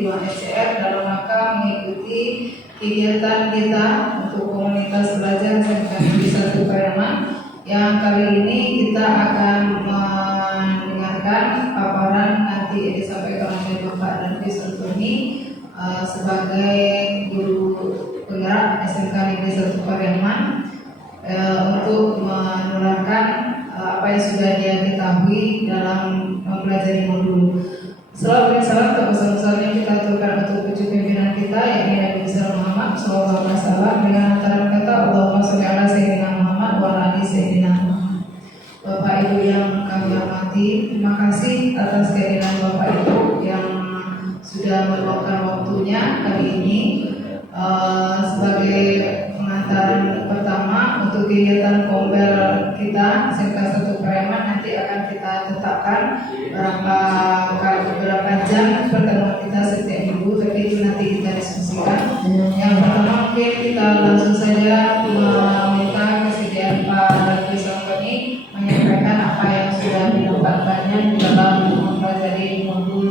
di UNHCR dalam rangka mengikuti kegiatan kita untuk komunitas belajar SMK Negeri 1 Pariaman, yang kali ini kita akan mendengarkan paparan nanti yang disampaikan oleh Bapak Darbi Sultoni sebagai guru penggerak SMK Negeri 1 Pariaman untuk menerangkan apa yang sudah dia ketahui dalam mempelajari modul. Selamat salam terbesar-besarnya kita aturkan untuk pucuk pimpinan kita, yakni Nabi besar Muhammad Sallallahu Alaihi Wasallam, dengan antara kata Allahumma sholli ala Sayyidina Muhammad wa ala ali Sayyidina Muhammad. Bapak Ibu yang kami hormati, terima kasih atas kehadiran Bapak Ibu yang sudah meluangkan waktunya hari ini sebagai pengantar pertama untuk kegiatan kombel kita SMK 1 Pariaman. Nanti akan kita tetapkan berapa jam pertemuan kita setiap minggu, tapi itu nanti kita diskusikan. Yang pertama mungkin kita langsung saja meminta kesediaan Pak Darbi Sultoni menyampaikan apa yang sudah didapatkannya dalam mempelajari modul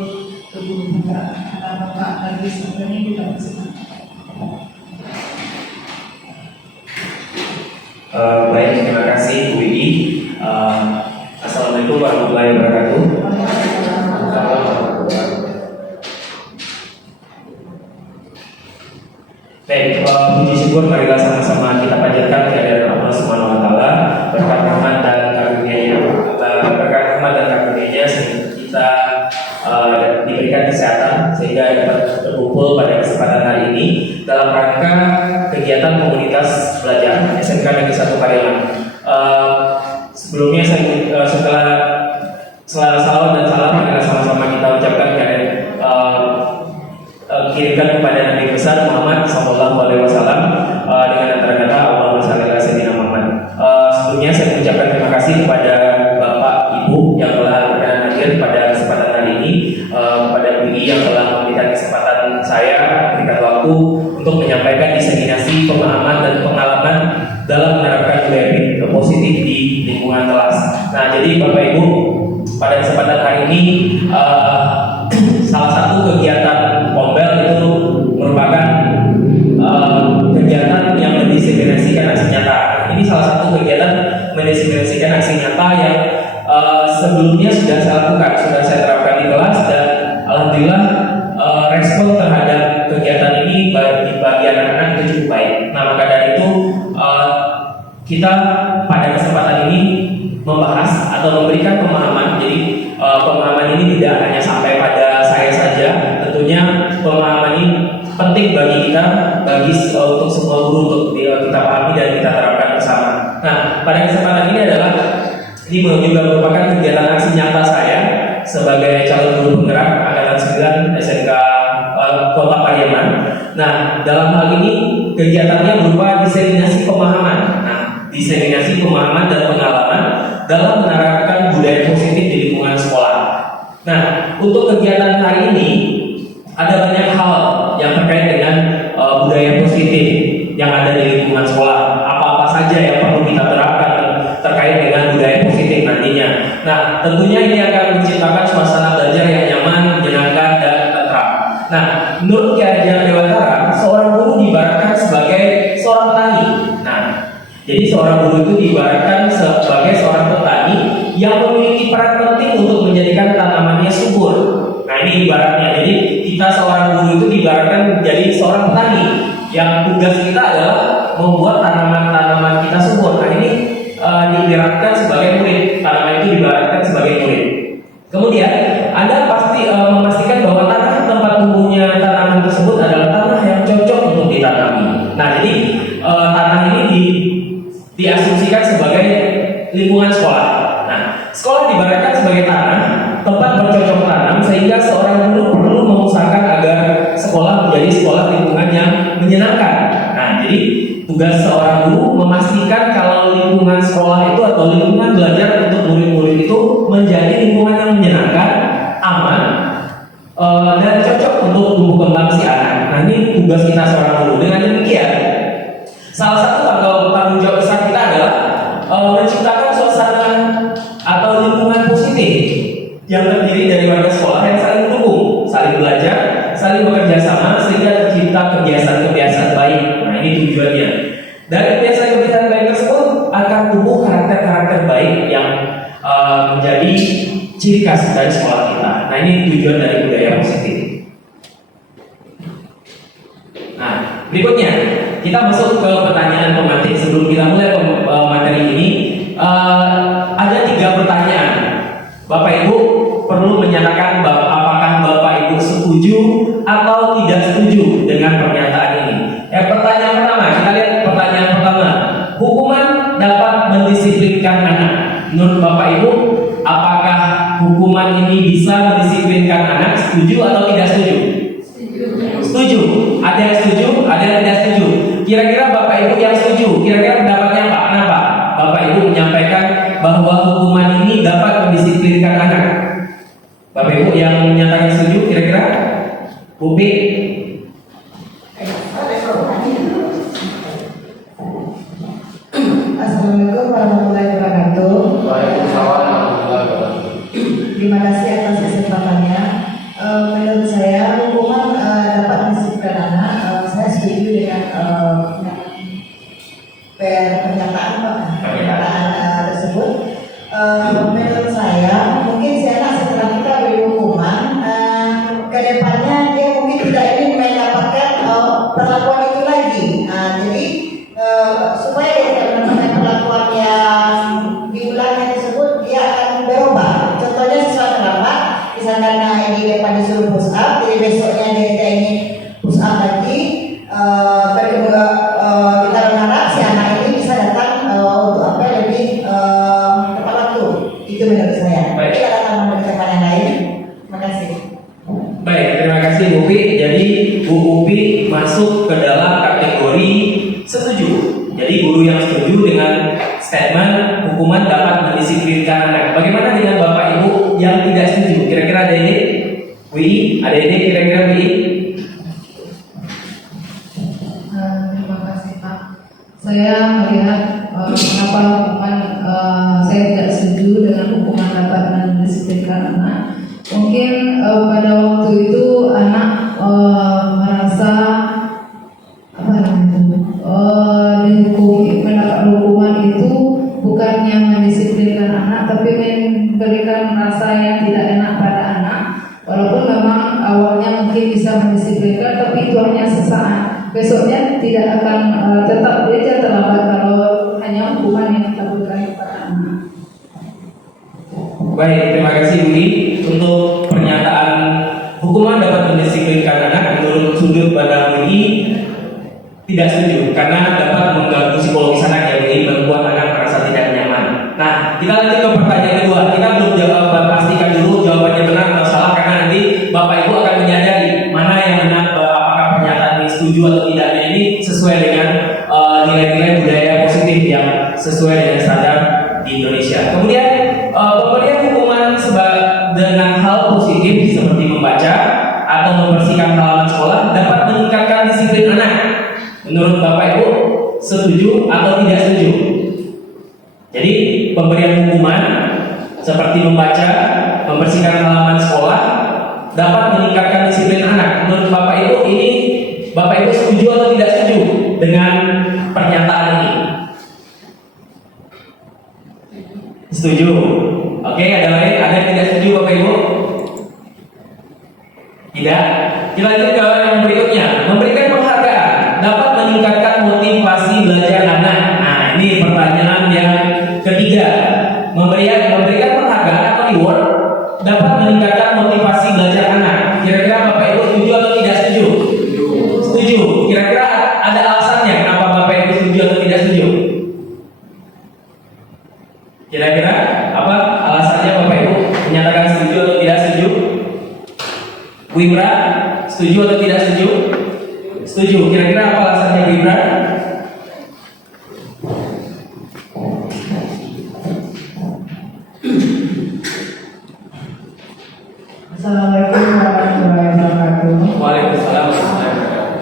tubuh penggerak. Bapak Darbi Sultoni kita persilakan. Baik, terima kasih Bu Widi. Assalamualaikum warahmatullahi wabarakatuh. Baik, puji syukur marilah sama-sama kita panjatkan kehadiran Allah Subhanahu wa taala, berkat rahmat dan karunia-Nya sehingga kita diberikan kesehatan sehingga dapat berkumpul pada kesempatan hari ini dalam rangka kegiatan komunitas belajar SMK Negeri 1 Pariaman. Sebelumnya setelah salawat dan salam marilah sama-sama kita ucapkan kirimkan kepada Nabi besar Muhammad Sallallahu Alaihi Wasallam dengan antara kata Allahumma sholli ala Sayyidina Muhammad. Sebelumnya saya mengucapkan terima kasih kepada Bapak Ibu yang telah berkenan hadir pada kesempatan hari ini, kepada Widi yang telah memberikan kesempatan saya berikan waktu untuk menyampaikan diseminasi pemahaman dan pengalaman dalam menerapkan budaya positif di lingkungan kelas. Nah, jadi Bapak Ibu, pada kesempatan hari ini salah satu kegiatan kombel itu merupakan kegiatan yang mendiseminasikan aksi nyata. Ini salah satu kegiatan mendiseminasikan aksi nyata yang sebelumnya sudah saya lakukan, sudah saya terapkan di kelas, dan alhamdulillah respon terhadap kegiatan ini di bagi anak-anak itu cukup baik. Nah, maka dari itu kita pada kesempatan ini membahas atau memberikan pemahaman. Jadi pemahaman ini tidak hanya sampai pada saya saja. Tentunya pemahaman ini penting bagi kita, untuk semua guru untuk kita pahami dan kita terapkan bersama. Nah, pada kesempatan ini juga merupakan kegiatan aksi nyata saya sebagai calon guru penggerak angkatan 9 SMK Kota Pariaman. Nah, dalam hal ini kegiatannya berupa diseminasi pemahaman. Nah, diseminasi pemahaman dan pengalaman dalam menerapkan budaya positif di lingkungan sekolah. Nah, untuk kegiatan hari ini ada banyak hal yang terkait dengan budaya positif yang ada di lingkungan sekolah. Apa-apa saja yang perlu kita terapkan terkait dengan budaya positif nantinya. Nah, tentunya ini akan menciptakan suasana belajar yang nyaman, menyenangkan, dan tentram. Nah, menurut Ki Hajar Dewantara, seorang guru diibaratkan sebagai seorang petani. Nah, jadi seorang guru itu diibaratkan sebagai seorang petani yang memiliki peran penting untuk menjadikan tanamannya subur. Nah, ini ibaratnya. Jadi kita seorang guru itu diibaratkan menjadi seorang petani yang tugas kita adalah membuat tanaman-tanaman kita subur. Nah, ini diibaratkan sebagai murid. Tanaman itu diibaratkan sebagai murid. Kemudian Anda pasti memastikan bahwa tanah tempat tumbuhnya tanaman tersebut adalah tanah yang cocok untuk ditanami. Nah, jadi tanah ini diasumsikan sebagai lingkungan sekolah. Nah, sekolah diibaratkan sebagai tanah tempat bercocok tanam, sehingga seorang guru perlu mengusahakan agar sekolah menjadi sekolah lingkungan yang menyenangkan. Nah, jadi tugas seorang guru memastikan kalau lingkungan sekolah itu atau lingkungan belajar untuk murid-murid itu menjadi lingkungan yang menyenangkan, aman, dan cocok untuk tumbuh kembang si anak. Nah, ini tugas kita seorang guru. Dengan demikian, salah satu tanggung jawab besar kita adalah menciptakan suasana atau lingkungan positif yang terdiri dari warga sekolah yang saling mendukung, saling belajar, saling Berikutnya, kita masuk ke pertanyaan pemantik. Sebelum kita mulai materi ini, ada 3 pertanyaan. Bapak Ibu perlu menyatakan apakah Bapak Ibu setuju atau tidak setuju dengan pernyataan ini. Pertanyaan pertama, kita lihat pertanyaan pertama. Hukuman dapat mendisiplinkan anak. Menurut Bapak Ibu, apakah hukuman ini bisa mendisiplinkan anak? Setuju atau tidak setuju? Setuju. Ada yang setuju, ada yang tidak setuju. Kira-kira Bapak Ibu yang setuju, kira-kira pendapatnya apa? Kenapa? Bapak Ibu menyampaikan bahwa hukuman ini dapat mendisiplinkan anak. Bapak Ibu yang menyatakan setuju, kira-kira? Bupi? Assalamualaikum warahmatullahi wabarakatuh. Waalaikumsalam warahmatullahi wabarakatuh. Terima kasih atas kesempatannya. Menurut saya hukuman dapat mendisiplinkan anak. Saya setuju dengan pernyataan tersebut. Menurut saya mungkin si anak setelah kita beri hukuman, kedepannya dia mungkin tidak ingin mendapatkan perlakuan itu lagi. Jadi supaya dia tidak mendapatkan perlakuan yang diulangi tersebut, dia akan berubah. Contohnya sesuatu terlambat, misalkan di depan disuruh push up, jadi besoknya dia tidak ingin push up lagi. Kita berharap si anak ini bisa datang untuk lebih tepat waktu. Itu menurut saya. Baik. Kita akan memberikan yang lain. Terima kasih. Baik, terima kasih Bu Upi. Jadi Bu Upi masuk ke dalam kategori setuju. Jadi guru yang setuju dengan statement hukuman dapat mendisiplinkan anak. Bagaimana dengan Bapak Ibu yang tidak setuju? Kira-kira ada ide? Wi, ada ide kira-kira Wi? Terima kasih Pak. Saya melihat kenapa hukuman saya tidak setuju dengan hukuman dapat mendisiplinkan anak. Mungkin pada waktu itu anak merasa mendapat hukuman itu bukannya mendisiplinkan anak, tapi memberikan rasa yang tidak enak pada anak. Walaupun memang awalnya mungkin bisa mendisiplinkan, tapi itu hanya sesaat. Besoknya tidak akan tetap dia terlambat kalau hanya hukuman yang kita berikan kepada anak. Baik, terima kasih Wi untuk pernyataan hukuman dapat mendisiplinkan anak. Menurut sudut pandang Wi tidak setuju karena dapat mengganggu psikologis anak ya Wi, membuat anak merasa tidak nyaman. Nah, kita lanjut ke pertanyaan kedua. Kita belum pastikan dulu jawabannya benar atau salah karena nanti Bapak Ibu akan menyadari mana yang benar, apakah pernyataan ini setuju atau tidaknya ini sesuai dengan nilai-nilai budaya positif yang sesuai dengan standar di Indonesia. Kemudian pemberian hukuman dengan hal positif seperti membaca atau membersihkan halaman sekolah dapat meningkatkan disiplin anak. Menurut Bapak Ibu setuju atau tidak setuju? Jadi pemberian hukuman seperti membaca, membersihkan halaman sekolah dapat meningkatkan disiplin anak. Menurut Bapak Ibu ini Bapak Ibu setuju atau tidak setuju dengan pernyataan ini? Setuju. Oke, ada lain? Ada yang tidak setuju Bapak Ibu? Tidak. Kita lanjut ke yang berikutnya. Memberikan penghargaan dapat meningkatkan motivasi belajar anak. Nah, ini pertanyaan yang ketiga. Memberikan penghargaan atau reward dapat meningkatkan motivasi belajar anak. Kira-kira Bapak Ibu setuju atau tidak setuju? Setuju. Kira-kira ada alasannya kenapa Bapak Ibu setuju atau tidak setuju? Kira-kira apa alasannya Bapak Ibu menyatakan setuju atau tidak setuju? Wibra, setuju atau tidak setuju? Setuju. Kira-kira apa alasannya Wibra? Assalamualaikum warahmatullahi wabarakatuh. Waalaikumsalam warahmatullahi wabarakatuh.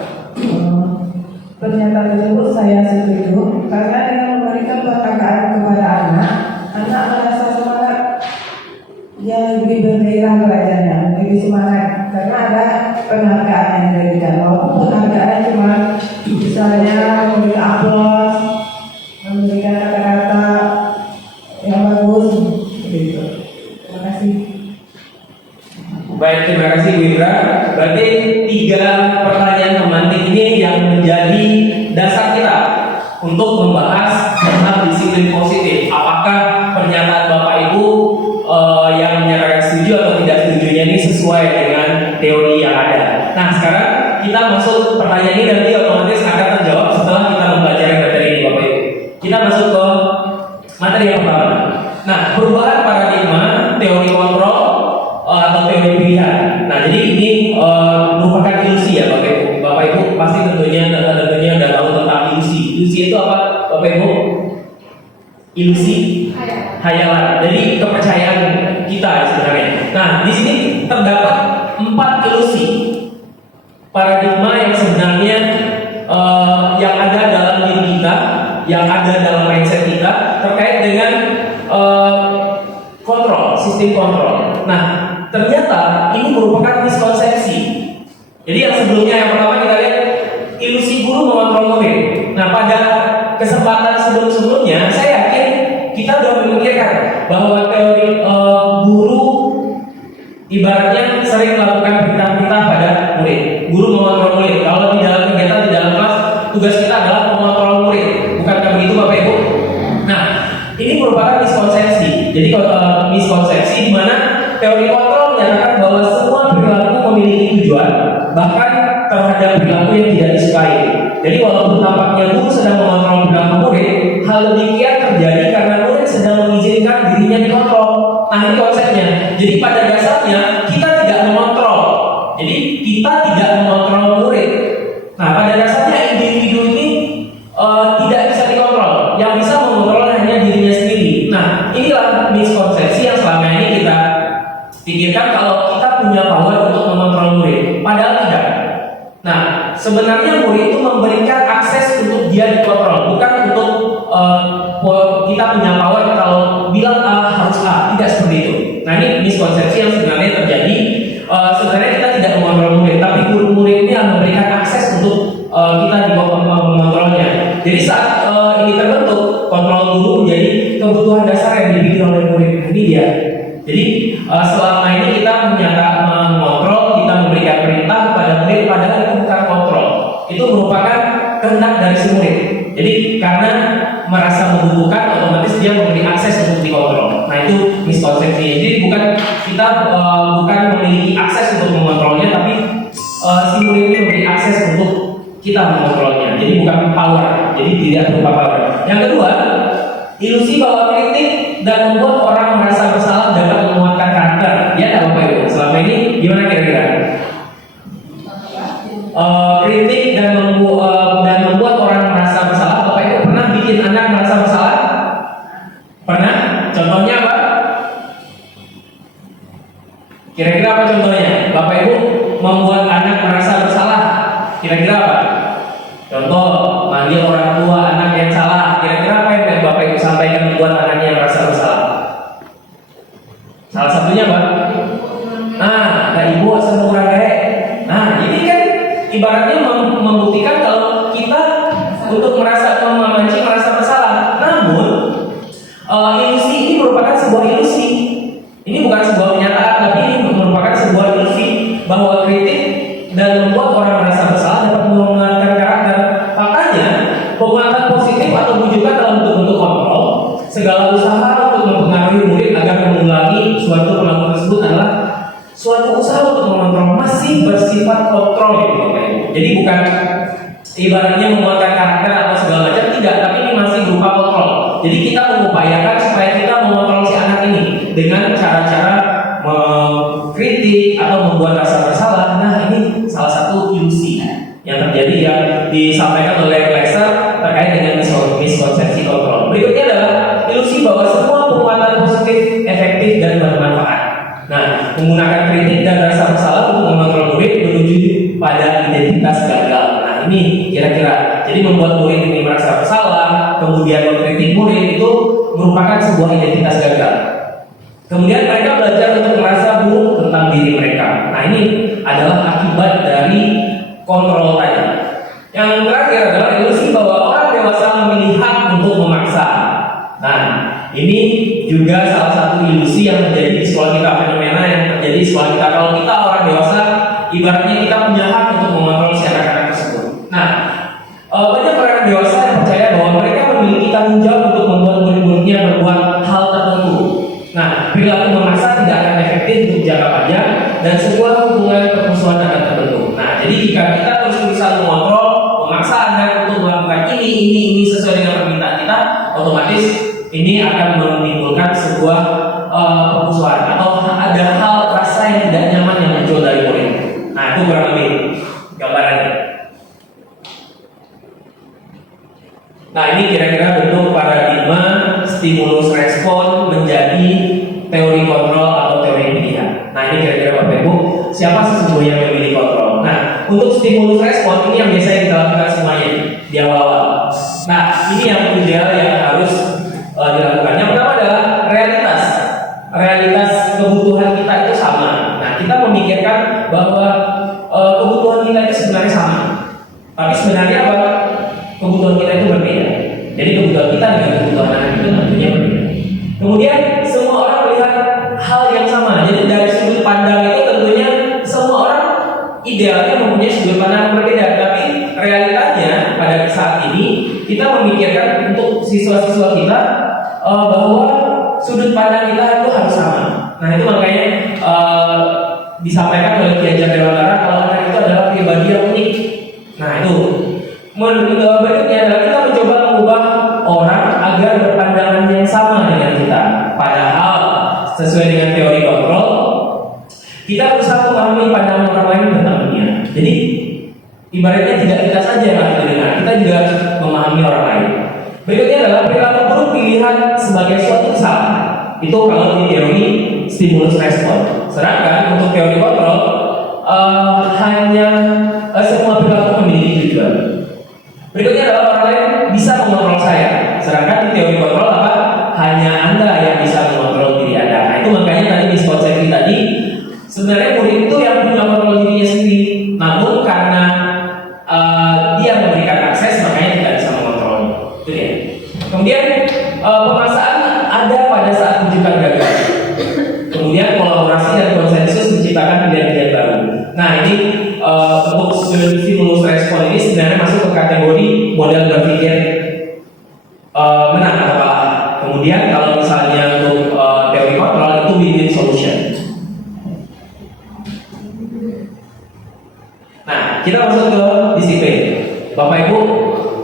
Pernyataan tersebut saya setuju karena dengan memberikan penghargaan kepada anak merasa semangat, dia lebih bergairah belajarnya, lebih semangat karena ada penghargaan yang diberikan. Walaupun penghargaan cuma misalnya memberikan aplaus, memberikan kata-kata yang bagus, begitu. Terima kasih. Baik, terima kasih Wibra. Berarti 3 pertanyaan pemantik ini yang menjadi Nah, sekarang kita masuk pertanyaan ini nanti otomatis akan terjawab setelah kita mempelajari materi ini, Bapak Ibu. Kita masuk ke materi yang pertama. Nah, perubahan paradigma teori kontrol atau teori pilihan. Nah, jadi ini merupakan ilusi ya, Bapak Ibu. Bapak Ibu pasti tentunya udah tahu tentang ilusi. Ilusi itu apa, Bapak Ibu? Ilusi hayalan. Jadi kepercayaan kita sebenarnya. Nah, di sini terdapat 4 ilusi paradigma yang sebenarnya yang ada dalam diri kita, yang ada dalam mindset kita terkait dengan kontrol, sistem kontrol. Nah, ternyata ini merupakan miskonsepsi. Jadi yang sebelumnya, yang pertama kita lihat ilusi guru mengontrol murid. Nah, pada kesempatan sebelum-sebelumnya saya yakin kita sudah memikirkan bahwa teori guru ibaratnya sering melakukan perintah-perintah pada murid. Guru mengontrol murid. Kalau di dalam kegiatan, di dalam kelas, tugas kita adalah mengontrol murid. Bukankah begitu, Bapak Ibu? Nah, ini merupakan miskonsepsi. Jadi miskonsepsi di mana teori kontrol menyatakan bahwa semua perilaku memiliki tujuan, bahkan terhadap perilaku yang tidak disukai. Jadi walaupun tampaknya guru sedang mengontrol perilaku murid, hal demikian terjadi karena murid sedang mengizinkan dirinya dikontrol. Nah, ini konsepnya. Jadi pada dasarnya kita tidak mengontrol. Jadi kita tidak mengontrol murid. Nah, pada dasarnya individu ini tidak bisa dikontrol. Yang bisa mengontrol hanya dirinya sendiri. Nah, inilah miskonsepsi yang selama ini kita pikirkan kalau kita punya power untuk mengontrol murid. Padahal tidak. Nah, sebenarnya murid itu memberikan akses untuk dia dikontrol, bukan untuk kita punya power kalau bilang A harus A, tidak seperti itu. Nah, ini miskonsepsi yang sebenarnya terjadi. Sebenarnya kita tidak mengontrol murid, tapi guru murid ini yang memberikan akses untuk kita mengontrolnya. Jadi saat ini terbentuk, kontrol guru menjadi kebutuhan dasar yang dimiliki oleh murid. Ini dia. Jadi selama ini kita mengontrol, kita memberikan perintah kepada murid, padahal itu bukan kontrol. Itu merupakan kehendak dari si murid. Jadi karena merasa membutuhkan, otomatis dia memberi akses untuk dikontrol. Nah, itu miskonsepsi. Jadi kita bukan memiliki akses untuk mengontrolnya, tapi si murid ini memberi akses untuk kita mengontrolnya. Jadi bukan power. Jadi tidak berupa power. Yang kedua, ilusi bahwa kritik dan membuat orang merasa bersalah dapat menguatkan karakter. Ya, tak Bapak Ibu. Selama ini gimana kira-kira? Kritik dan membuat orang merasa bersalah. Bapak Ibu pernah bikin anak merasa bersalah? Pernah? Contohnya apa? Kira-kira apa contohnya? Bapak Ibu membuat anak merasa bersalah. Kira-kira apa? Contoh, manggil orang tua anak yang salah. Kira-kira apa yang Bapak Ibu sampaikan membuat anaknya merasa bersalah? Salah satunya apa? Nah, ibu asal murah kayak. Nah, ini kan ibaratnya membuktikan kalau kita untuk memancing merasa bersalah. Namun ilusi ini merupakan sebuah ilusi. Ini bukan sebuah kenyataan, tapi ini merupakan sebuah ilusi bahwa kritik dan membuat orang merasa bersalah dapat menguatkan karakter. Makanya penguatan positif atau bujukan dalam bentuk kontrol, segala usaha untuk mempengaruhi murid agar mengulangi suatu perlakuan tersebut adalah suatu usaha untuk mengontrol, masih bersifat kontrol gitu, Bapak Ibu. Jadi bukan ibaratnya menguatkan karakter atau segala macam, tidak, tapi ini masih berupa kontrol. Jadi kita mengupayakan supaya kita mengontrol si anak ini dengan cara-cara mengkritik atau membuat rasa bersalah. Nah, ini salah satu ilusi yang terjadi yang disampaikan oleh Lexer terkait dengan miskonsepsi kontrol. Berikutnya adalah ilusi bahwa semua penguatan positif efektif dan bermanfaat. Nah, menggunakan kritik dan rasa bersalah untuk mengontrol murid menuju pada identitas gagal. Nah, ini kira-kira jadi membuat murid ini merasa bersalah, kemudian mengkritik murid itu merupakan sebuah identitas gagal. Kemudian mereka belajar untuk merasa buruk tentang diri mereka. Nah, ini adalah akibat dari kontrol tadi. Yang terakhir adalah ilusi bahwa orang dewasa memilih hak untuk memaksa. Nah, ini juga salah satu ilusi yang terjadi di sekolah kita, fenomena yang terjadi di sekolah kita. Kalau kita orang dewasa, ibaratnya kita punya hak untuk mengontrol si anak-anak tersebut. Nah, banyak orang dewasa yang percaya bahwa mereka memiliki tanggung jawab untuk membuat murid-muridnya berbuat hal tertentu. Nah, perilaku memaksa tidak akan efektif untuk jangka panjang dan sebuah hubungan permusuhan akan terbentuk. jadi jika kita terus berusaha mengontrol, memaksa anak untuk melakukan ini sesuai dengan permintaan kita, otomatis ini akan menimbulkan sebuah permusuhan atau ada hal rasa yang tidak nyaman yang muncul dari murid. Nah, itu kurang lebih gambarannya. Nah, ini kira-kira bentuk paradigma stimulus respon menjadi teori kontrol atau teori pilihan. Nah, ini kira-kira Bapak Ibu, siapa sesungguhnya yang memilih kontrol? Nah, untuk stimulus respon ini yang biasanya kita lakukan semuanya di awal-awal. Nah, ini yang ideal yang harus dilakukan. Yang pertama adalah realitas kebutuhan kita itu sama. Nah, kita memikirkan bahwa kebutuhan kita itu sebenarnya sama, tapi sebenarnya apa? Kebutuhan kita itu berbeda. Jadi kebutuhan kita dengan kebutuhan anak itu tentunya berbeda. Kemudian semua orang melihat hal yang sama. Jadi dari sudut pandang itu tentunya semua orang idealnya mempunyai sudut pandang yang berbeda. Tapi realitanya pada saat ini kita memikirkan untuk siswa-siswa kita bahwa sudut pandang kita itu harus sama. Nah, itu makanya disampaikan oleh Ki Hajar Dewantara kalau anak itu adalah pribadi yang unik. Nah, itu berikutnya adalah kita mencoba mengubah orang agar berpandangan yang sama dengan kita. Padahal sesuai dengan teori kontrol, kita berusaha memahami pandangan orang lain tentang dunia. Jadi ibaratnya tidak kita saja yang harus mendengar, kita juga memahami orang lain. Berikutnya adalah perilaku buruk pilihan sebagai suatu kesalahan. Itu kalau di teori stimulus respon. Sedangkan untuk teori kontrol hanya semua perilaku memiliki tujuan. Berikutnya adalah orang lain bisa mengontrol saya. Sedangkan di teori kontrol apa? Hanya Anda yang bisa mengontrol diri Anda. Nah, itu makanya tadi miskonsepsi tadi sebenarnya murid itu yang punya kontrol dirinya sendiri. Namun karena dia memberikan akses, makanya tidak bisa mengontrolnya. Itu dia. Kemudian pemaksaan ada pada saat rujukan gagal. Kemudian kolaborasi dan konsensus menciptakan pilihan-pilihan baru. Nah, ini untuk stimulus respon ini sebenarnya masuk ke kategori model berpikir menang atau kalah. Kemudian kalau misalnya untuk teori kontrol itu win-win solution. Nah, kita masuk ke disiplin. Bapak Ibu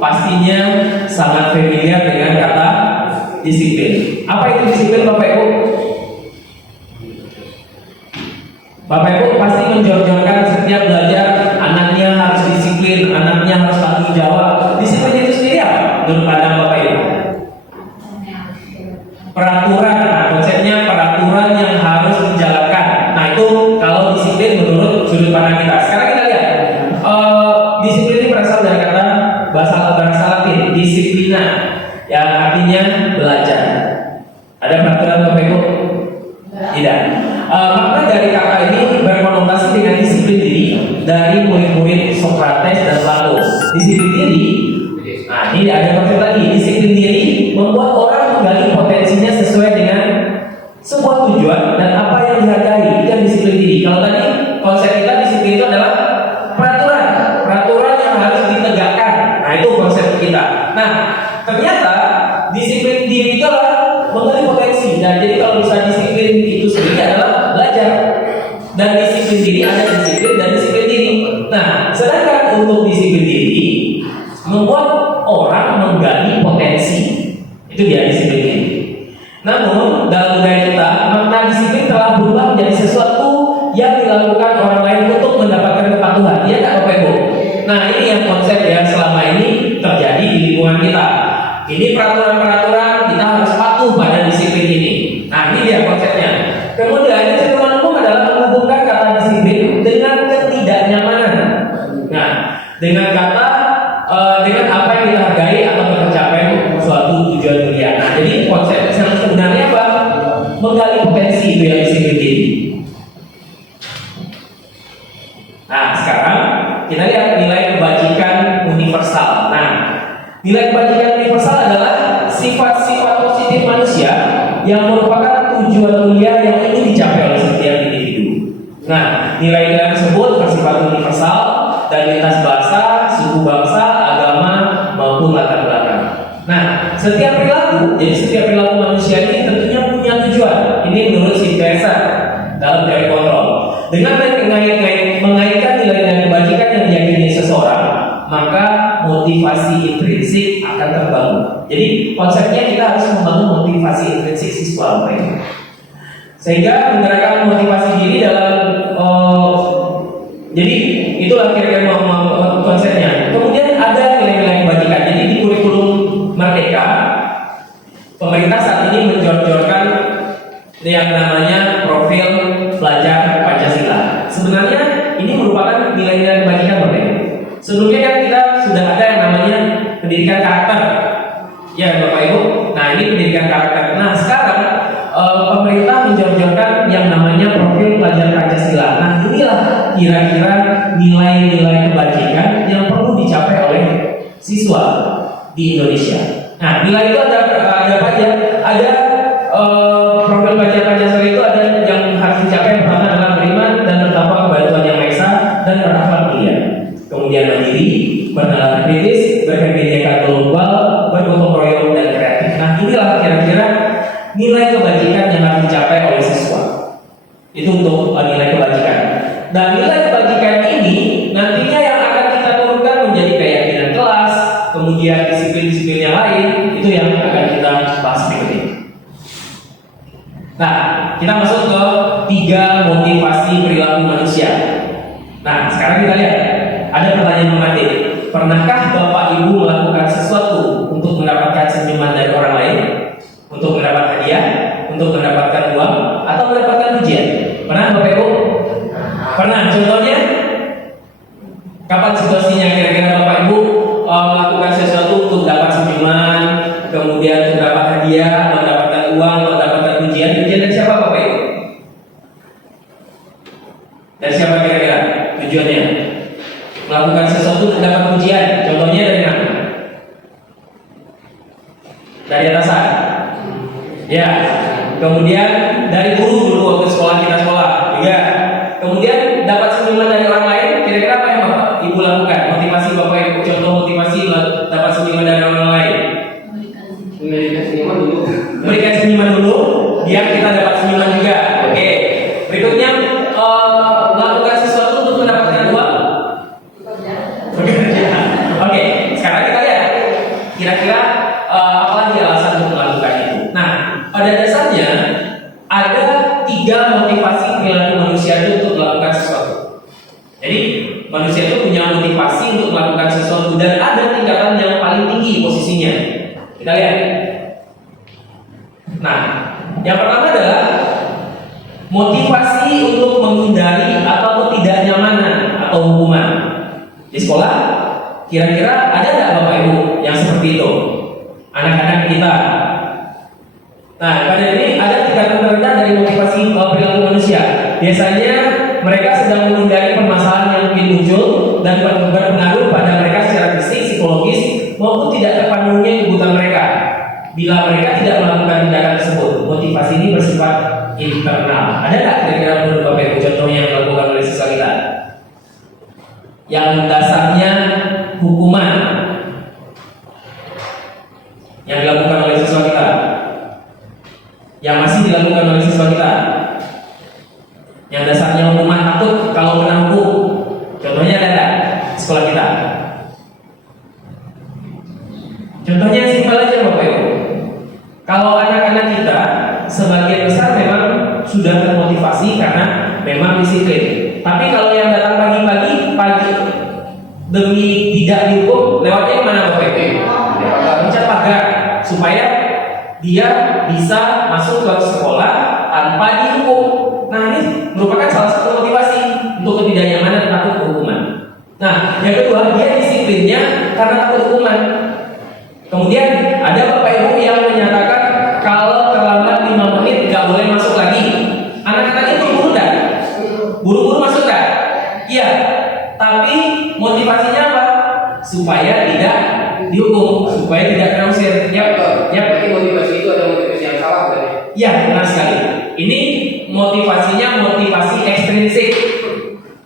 pastinya sangat familiar dengan kata disiplin. Apa itu disiplin, Bapak Ibu? Bapak Ibu pasti menjor-jorkan setiap belajar anaknya harus disiplin, anaknya harus tanggung jawab. Disiplin itu sendiri apa? Menurut pandang Bapak Ibu? Peraturan. Nah, konsepnya peraturan yang harus dijalankan. Nah, itu kalau disiplin menurut sudut pandang kita. Sekarang kita lihat disiplin ini berasal dari kata bahasa Latin disiplina, yang artinya belajar. Ada peraturan Bapak Ibu? Tidak. Makna dari kata ini berkonotasi dengan disiplin diri dari murid-murid Sokrates dan Plato. Disiplin diri, nah ini ada konsep lagi. Disiplin diri membuat orang menggali potensinya sesuai dengan sebuah tujuan dan apa yang dihargai. Itu yang disiplin diri. Kalau tadi konsep kita disiplin itu adalah peraturan yang harus ditegakkan. Nah, itu konsep kita. Nah, ternyata disiplin diri itu adalah menggali potensi. Dan jadi kalau bisa disiplin itu sendiri adalah belajar. Dan disiplin diri ada disiplin dan disiplin diri. Nah, sedangkan untuk disiplin diri membuat orang menggali potensi. Itu dia disiplin diri. Namun dalam budaya kita, makna disiplin telah berubah menjadi sesuatu yang dilakukan orang lain untuk mendapatkan kepatuhan. Iya tak Bapak Ibu? Nah, ini yang konsep yang selama ini terjadi di lingkungan kita. Ini peraturan-peraturan kita harus patuh pada disiplin ini. Nah, ini dia konsepnya. Kemudian cenderungan umum adalah menghubungkan kata disiplin dengan ketidaknyamanan. Nah, dengan kata dengan apa yang kita hargai atau mencapai suatu tujuan mulia. Nah, jadi konsep yang sebenarnya apa? Menggali potensi itu yang disiplin diri. Nah, sekarang kita lihat nilai kebajikan universal. Nah, nilai kebajikan universal adalah sifat-sifat positif manusia yang merupakan tujuan mulia yang ingin dicapai oleh setiap individu. Nah, nilai-nilai tersebut bersifat universal dan lintas bahasa, suku bangsa, agama maupun latar belakang. Nah, setiap perilaku, jadi setiap perilaku manusia ini tentunya punya tujuan. Ini menurut si Dresser dalam teori kontrol. Dengan mengaitkan nilai-nilai kebajikan yang motivasi intrinsik akan terbangun. Jadi konsepnya kita harus membangun motivasi intrinsik siswa Bapak Ibu. Sehingga menggerakkan motivasi diri dalam jadi itulah kira-kira konsepnya. Kemudian ada nilai-nilai kebajikan. Jadi di kurikulum Merdeka, pemerintah saat ini menjor-jorkan yang namanya profil pelajar Pancasila. Sebenarnya ini merupakan nilai-nilai kebajikan Bapak Ibu. Sebelumnya kan kita sudah ada yang namanya pendidikan karakter, ya Bapak Ibu. Nah ini pendidikan karakter. Nah sekarang pemerintah menjor-jorkan yang namanya profil pelajar Pancasila. Nah inilah kira-kira nilai-nilai kebajikan yang perlu dicapai oleh siswa di Indonesia. Nah nilai itu ada apa aja? Ada profil pelajar Pancasila itu ada yang harus dicapai. Pertama adalah beriman dan bertakwa kepada Tuhan Yang Maha Esa dan berakhlak mulia. Kemudian mandiri, bernalar kritis, berkebinekaan global, bergotong royong dan kreatif. Nah inilah kira-kira nilai kebajikan yang harus dicapai oleh siswa. Itu untuk nilai kebajikan. Dan nilai kebajikan ini nantinya yang akan kita turunkan menjadi keyakinan kelas, kemudian disiplin-disiplin yang lain, itu yang akan kita bahas berikut ini. Nah, kita masuk ke 3 motivasi perilaku manusia. Nah, sekarang kita lihat ada pertanyaan mematik. Pernahkah Bapak Ibu melakukan sesuatu untuk mendapatkan senyuman dari orang lain? Untuk mendapat hadiah, untuk mendapatkan uang, atau mendapatkan pujian? Pernah Bapak Ibu? Pernah. Contohnya, kapan situasinya kira-kira Bapak Ibu melakukan sesuatu untuk dapat senyuman, kemudian untuk dapat hadiah, mendapatkan uang, mendapatkan pujian? Pujian dari siapa Bapak Ibu? Dari siapa kira-kira tujuannya? Melakukan sesuatu untuk dapat pujian. Contohnya dari mana? Dari atasan. Ya, kemudian dari guru dulu waktu sekolah kita sekolah, ya. Kemudian dapat senyuman dari orang lain, kira-kira apa yang Bapak Ibu lakukan? Motivasi Bapak Ibu, contoh motivasi dapat senyuman dari orang lain. Memberikan senyuman dulu. Berikan senyuman dulu, biar kita dapat senyuman juga. Oke. Berikutnya melakukan sesuatu untuk mendapatkan uang. Oke, sekarang kita lihat kira-kira apa lagi alasan untuk melakukan itu. Nah, pada dasarnya ada 3 motivasi perilaku manusia itu untuk melakukan sesuatu. Jadi manusia itu punya motivasi untuk melakukan sesuatu dan ada tingkatan yang paling tinggi posisinya. Kita lihat. Nah, yang pertama adalah motivasi untuk menghindari atau tidak nyamanan atau hukuman. Di sekolah, kira-kira ada nggak Bapak Ibu yang seperti itu? Anak-anak kita. Nah, pada ini ada tingkatan terendah dari motivasi perilaku manusia. Biasanya mereka sedang menghindari permasalahan yang mungkin muncul dan berpengaruh pada mereka secara fisik, psikologis maupun tidak terpenuhinya kebutuhan mereka. Bila mereka tidak melakukan tindakan tersebut, motivasi ini bersifat internal. Ada nggak kira-kira menurut Bapak Ibu contohnya yang dilakukan oleh siswa kita? Yang dasarnya hukuman yang dilakukan oleh siswa kita, yang masih dilakukan oleh siswa kita, yang dasarnya hukuman, takut kalau kena hukum. Contohnya ada nggak sekolah kita? Contohnya simpel aja Bapak Ibu. Kalau anak-anak kita sebagian besar memang sudah termotivasi karena memang disiplin. Tapi kalau yang datang pagi demi tidak dihukum, lewatnya kemana Bapak Ibu? Mencet pagar supaya dia bisa masuk ke sekolah tanpa dihukum. Nah ini merupakan salah satu motivasi untuk ketidaknyamanan takut hukuman. Nah yang kedua, dia disiplinnya karena takut hukuman. Kemudian ada Bapak Ibu yang menyatakan kalau terlambat 5 menit nggak boleh masuk lagi. Anak-anak itu buru-buru nggak? Buru-buru masuk nggak? Iya. Tapi motivasinya apa? Supaya tidak dihukum, supaya tidak kena usir. Ya, Berarti motivasi itu ada motivasi yang salah berarti. ya, benar sekali. Ini motivasinya motivasi ekstrinsik.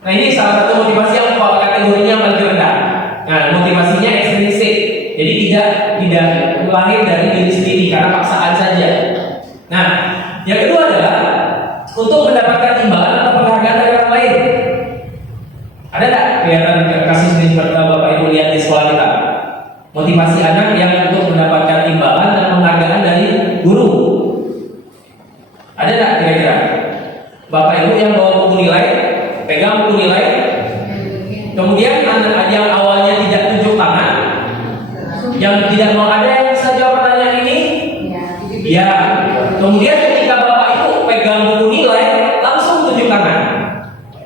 Nah ini salah satu motivasi yang kategorinya paling rendah. Nah motivasinya ekstrinsik. Jadi tidak lahir dari diri sendiri karena paksaan saja. Nah, yang kedua adalah untuk mendapatkan imbalan atau penghargaan dari orang lain. Ada nggak kelihatan kasus ini Bapak Ibu lihat di sekolah kita? Motivasi anak yang untuk mendapatkan imbalan dan penghargaan dari guru. Ada nggak kira-kira? Bapak Ibu yang bawa buku nilai, pegang buku nilai, kemudian anak yang awalnya tidak tunjuk tangan, yang tidak mau ada yang bisa jawab pertanyaan ini, ya. Kemudian ketika Bapak Ibu pegang buku nilai, langsung tunjuk tangan.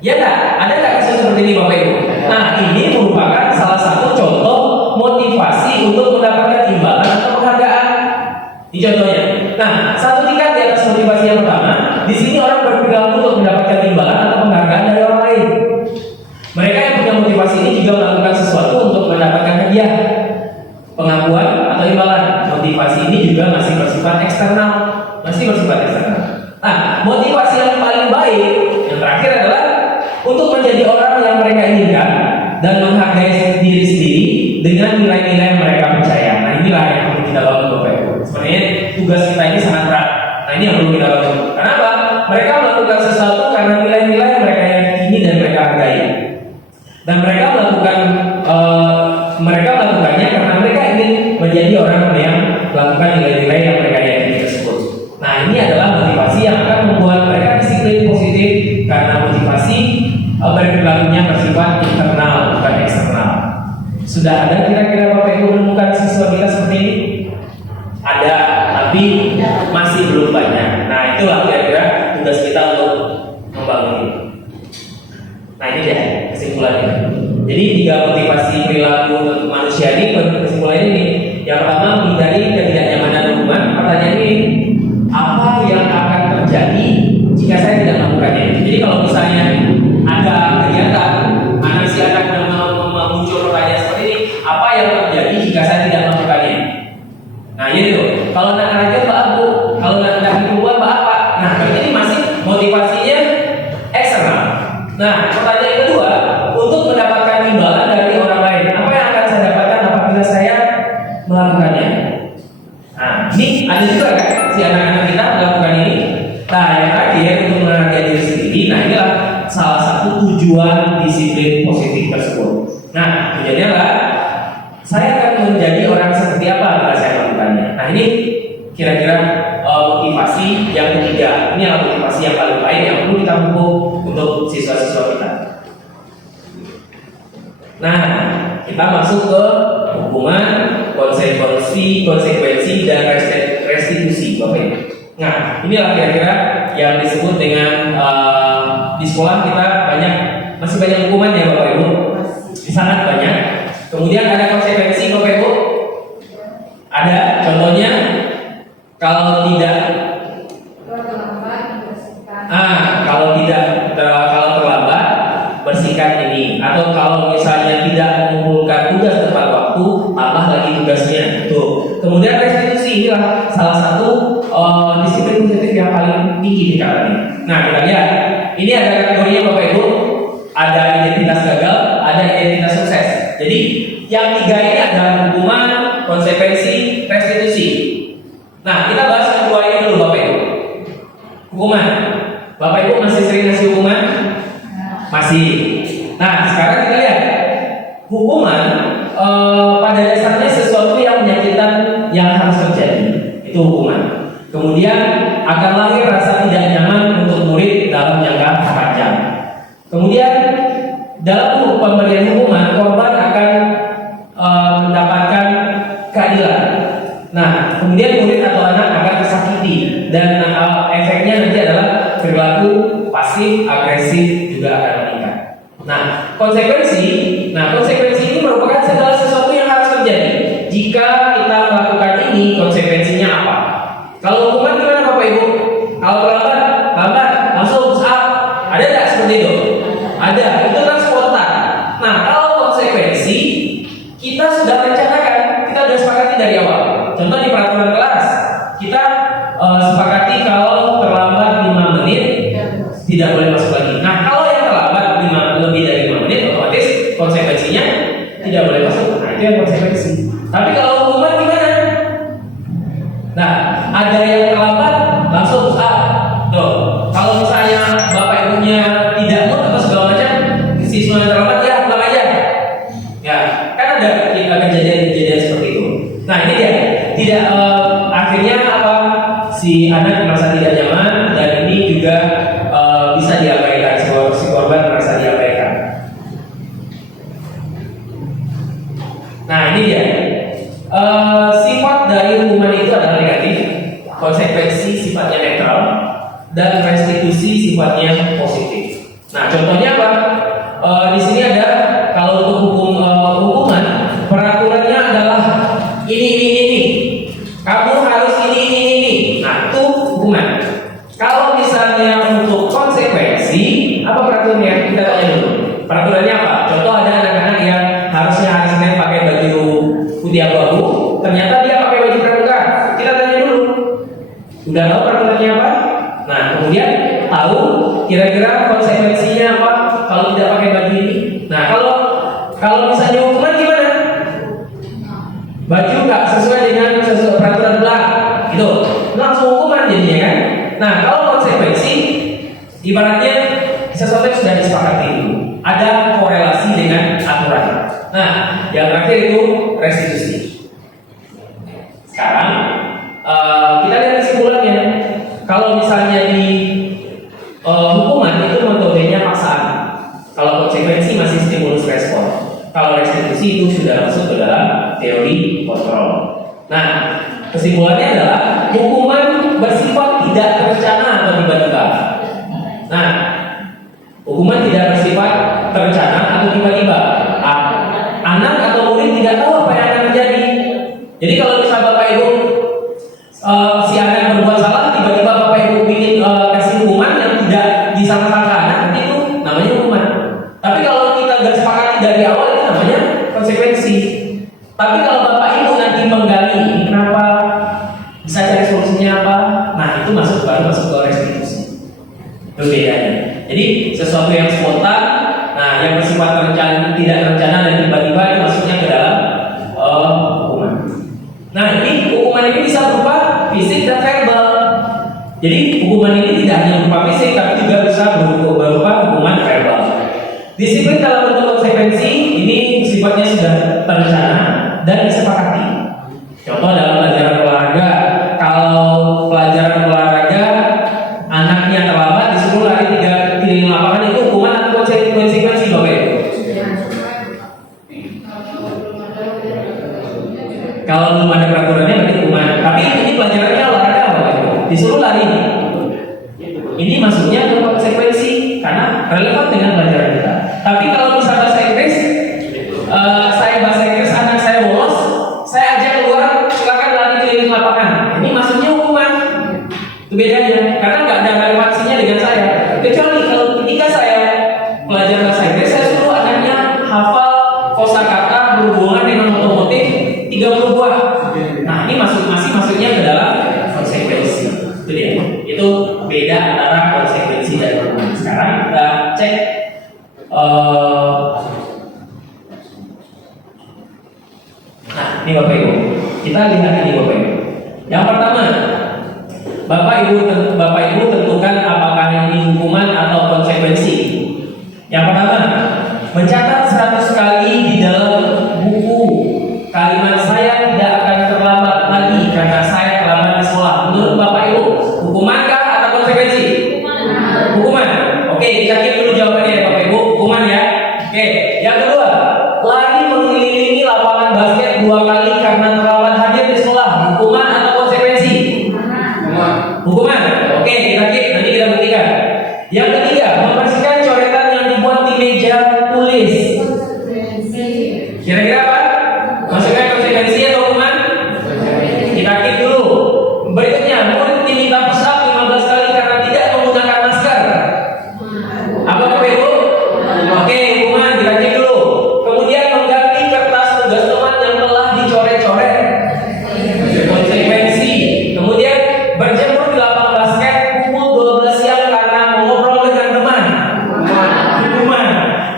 Ya nggak? Ada nggak kasus seperti ini Bapak Ibu? Nah, ini merupakan salah satu contoh motivasi untuk mendapatkan imbalan atau penghargaan. Ini contohnya. Nah, satu tingkat di atas motivasi yang pertama, di sini orang berperilaku untuk mendapatkan imbalan atau penghargaan dari orang lain. Mereka yang punya motivasi ini juga melakukan sesuatu untuk mendapatkan hadiah, pengakuan atau imbalan. Motivasi ini juga masih bersifat eksternal, Nah, motivasi yang paling baik, yang terakhir adalah untuk menjadi orang yang mereka inginkan dan menghargai diri sendiri dengan nilai-nilai yang mereka percaya. Nah, inilah yang perlu kita bangun Bapak Ibu. Sebenarnya tugas kita ini sangat berat. Nah, ini yang perlu kita bangun. Kenapa? Mereka melakukan sesuatu karena nilai-nilai yang mereka yakini dan mereka hargai. Dan mereka melakukannya karena mereka ingin menjadi orang yang melakukan nilai-nilai yang mereka yakini tersebut. Nah, ini adalah motivasi yang akan membuat mereka disiplin positif karena motivasi berperilakunya bersifat internal bukan eksternal. Sudah ada kira-kira Bapak Ibu menemukan siswa kita seperti ini? Ada, tapi masih belum banyak. Nah, itulah kira-kira tugas kita untuk membangun ini. Nah, ini deh kesimpulannya. Jadi 3 motivasi perilaku untuk manusia ini, kesimpulannya ini. Yang pertama, menghindari ketidaknyamanan hubungan. Pertanyaan ini, apa yang akan terjadi jika saya tidak melakukannya? Jadi kalau misalnya ada kegiatan, si anak muncul pertanyaan seperti ini, apa yang terjadi jika saya tidak melakukannya? Nah, itu. Kalau nak raja Pak Bu, kalau nak hubungan Pak apa? Nah, ini masih motivasinya eksternal. Nah, pertanyaan kedua, untuk mendapatkan imbalan dari orang lain, apa yang akan saya dapatkan apabila saya melakukannya? Nah, ini ada juga kan si anak-anak kita melakukan ini. Nah, yang terakhir untuk menghargai diri sendiri. Nah, inilah salah satu tujuan disiplin positif tersebut. Nah, tujuannya adalah saya akan menjadi orang seperti apa bila saya melakukannya. Nah, ini kira-kira motivasi yang ketiga. Ini adalah motivasi yang paling baik yang perlu kita pupuk untuk siswa-siswa kita. Nah, kita masuk ke hukuman, konsekuensi dan restitusi, Bapak Ibu. Nah, inilah kira-kira yang disebut dengan di sekolah kita masih banyak hukuman ya Bapak Ibu, sangat banyak. Kemudian ada konsekuensi Bapak Ibu, ada contohnya kalau terlambat bersihkan ini, atau kalau misalnya tidak mengumpulkan tugas tepat waktu, tambah lagi tugasnya. Tuh. Kemudian restitusi inilah salah satu disiplin positif yang paling tinggi di kala ini. Nah, kita lihat. Ini ada kategorinya Bapak Ibu. Ada identitas gagal, ada identitas sukses. Jadi, yang 3 ini ada hukuman, konsekuensi, restitusi. Nah, kita bahas yang 2 ini dulu Bapak Ibu. Hukuman. Bapak Ibu masih sering ngasih hukuman? Masih. Nah, sekarang kita lihat. Hukuman pada dasarnya sesuatu yang menyakitkan yang harus terjadi. Itu hukuman. Kemudian akan lahir rasa tidak nyaman untuk murid dalam jangka panjang. Kemudian dalam pemberian hukuman, korban akan mendapatkan keadilan. Nah, kemudian murid atau anak akan tersakiti dan efeknya nanti adalah perilaku pasif, agresif juga akan meningkat. Nah, konsekuensi ini merupakan segala sesuatu yang harus terjadi. Jika kita melakukan ini, konsekuensinya apa? Kalau hukuman gimana Bapak Ibu? Kalau lambat, langsung saat. Ada nggak seperti itu? Ada. Itu kan spontan. Nah, kalau konsekuensi kita sudah rencanakan, kita sudah sepakati dari awal. Contoh di peraturan kelas, kita sepakati kalau terlambat 5 menit tidak boleh masuk lagi. Nah, kalau yang terlambat lebih dari 5 menit, otomatis konsekuensinya tidak boleh masuk. Nah, itu yang konsekuensi. Tapi kalau hukuman gimana? Nah, ada yang terlambat langsung tuh. Kalau misalnya Bapak Ibunya tidak mood atau segala macam, siswa yang terlambat ya pulang aja. Ya, kan ada kejadian-kejadian seperti Nah, ini dia. Sifat dari hukuman itu adalah negatif, konsekuensi sifatnya netral, dan restitusi sifatnya positif. Nah, contohnya apa? Di sini ada kalau untuk hukuman peraturannya adalah ini. Kamu harus ini. Nah, itu hukuman. Kalau misalnya untuk konsekuensi, apa peraturannya? Kita tanya dulu. Peraturannya apa? Contoh ada anak-anak yang harusnya hari Senin pakai baju putih abu-abu, ternyata dia pakai baju pramuka. Kita tanya dulu. Udah tahu peraturannya apa? Nah, kemudian tahu kira-kira konsekuensinya apa kalau tidak pakai baju ini. Nah, kalau misalnya hukuman gimana? Baju nggak sesuai dengan peraturan belak, gitu, langsung hukuman jadinya kan. Nah, kalau konsekuensi ibaratnya sesuatu yang sudah disepakati itu ada korelasi dengan aturan. Nah, yang terakhir itu restitusi. Sekarang kita lihat kesimpulannya. Kalau misalnya di hukuman itu metodenya paksaan. Kalau konsekuensi masih stimulus respon. Kalau restitusi itu sudah masuk ke dalam teori kontrol. Nah, kesimpulannya adalah hukuman bersifat tidak terencana atau tiba-tiba. Nah, hukuman tidak bersifat terencana atau tiba-tiba. Anak atau murid tidak tahu apa yang akan terjadi. Jadi kalau misal Bapak Ibu si anak berbuat salah, tiba-tiba Bapak Ibu ingin kasih hukuman yang tidak disangka-sangka anak, itu namanya hukuman. Tapi kalau kita nggak sepakati dari awal, itu namanya konsekuensi. Tapi kalau Bapak Ibu nanti menggali kenapa, bisa cari solusinya apa, nah itu baru masuk ke restitusi. Itu bedanya. Jadi sesuatu yang spontan, nah yang bersifat tidak terencana dan tiba-tiba itu masuknya ke dalam hukuman. Nah, ini hukuman ini bisa berupa fisik dan verbal. Jadi hukuman ini tidak hanya berupa fisik, tapi juga bisa berupa hukuman verbal. Disiplin dalam bentuk konsekuensi ini sifatnya sudah terencana dan disepakati. Contoh dalam pelajaran olahraga, kalau pelajaran olahraga anaknya terlambat disuruh lari 3 keliling lapangan, itu hukuman atau konsekuensi Bapak Ibu? Kalau belum ada peraturannya berarti hukuman. Tapi ini pelajarannya olahraga Bapak Ibu, disuruh lari. Ini masuknya ke konsekuensi karena relevan dengan pelajaran kita. Tapi kalau misalnya bahasa Inggris, saya bahasa Inggris anak saya bolos, saya ajak keluar silakan lari keliling lapangan. Ini masuknya hukuman. Itu bedanya, karena nggak ada relevansinya dengan saya. Kecuali kalau ketika saya belajar bahasa Inggris, saya suruh anaknya hafal kosakata berhubungan dengan otomotif 30 buah. Nah, ini masuknya ke dalam konsekuensi. Itu dia. Itu beda antara konsekuensi dan hukuman. Sekarang kita cek nah, ini Bapak Ibu. Kita lihat ini Bapak Ibu. Yang pertama, Bapak Ibu tentukan apakah ini hukuman atau konsekuensi. Yang pertama, mencatat 100 kali di dalam buku kalimat saya tidak akan terlambat lagi karena saya terlambat di sekolah. Menurut Bapak Ibu, hukumankah atau konsekuensi? Hukuman. Oke, kita cek dulu jawabannya ya Bapak Ibu. Hukuman ya. Oke, yang kedua, lari mengelilingi lapangan basket 2 kali karena terlambat hadir di sekolah. Hukuman atau konsekuensi? Hukuman. Oke, kita cek, nanti kita buktikan. Yang ketiga, membersihkan coretan yang dibuat di meja tulis. Kira-kira apa? Masukkan konsekuensi atau hukuman? Kita cek dulu. Berikutnya, murid diminta push up 15 kali karena tidak menggunakan masker. Apa Bapak Ibu? Oke, hukuman, kita cek dulu. Kemudian mengganti kertas tugas teman yang telah dicoret-coret. Konsekuensi. Kemudian berjemur di lapangan basket pukul 12 siang karena mengobrol dengan teman. Hukuman.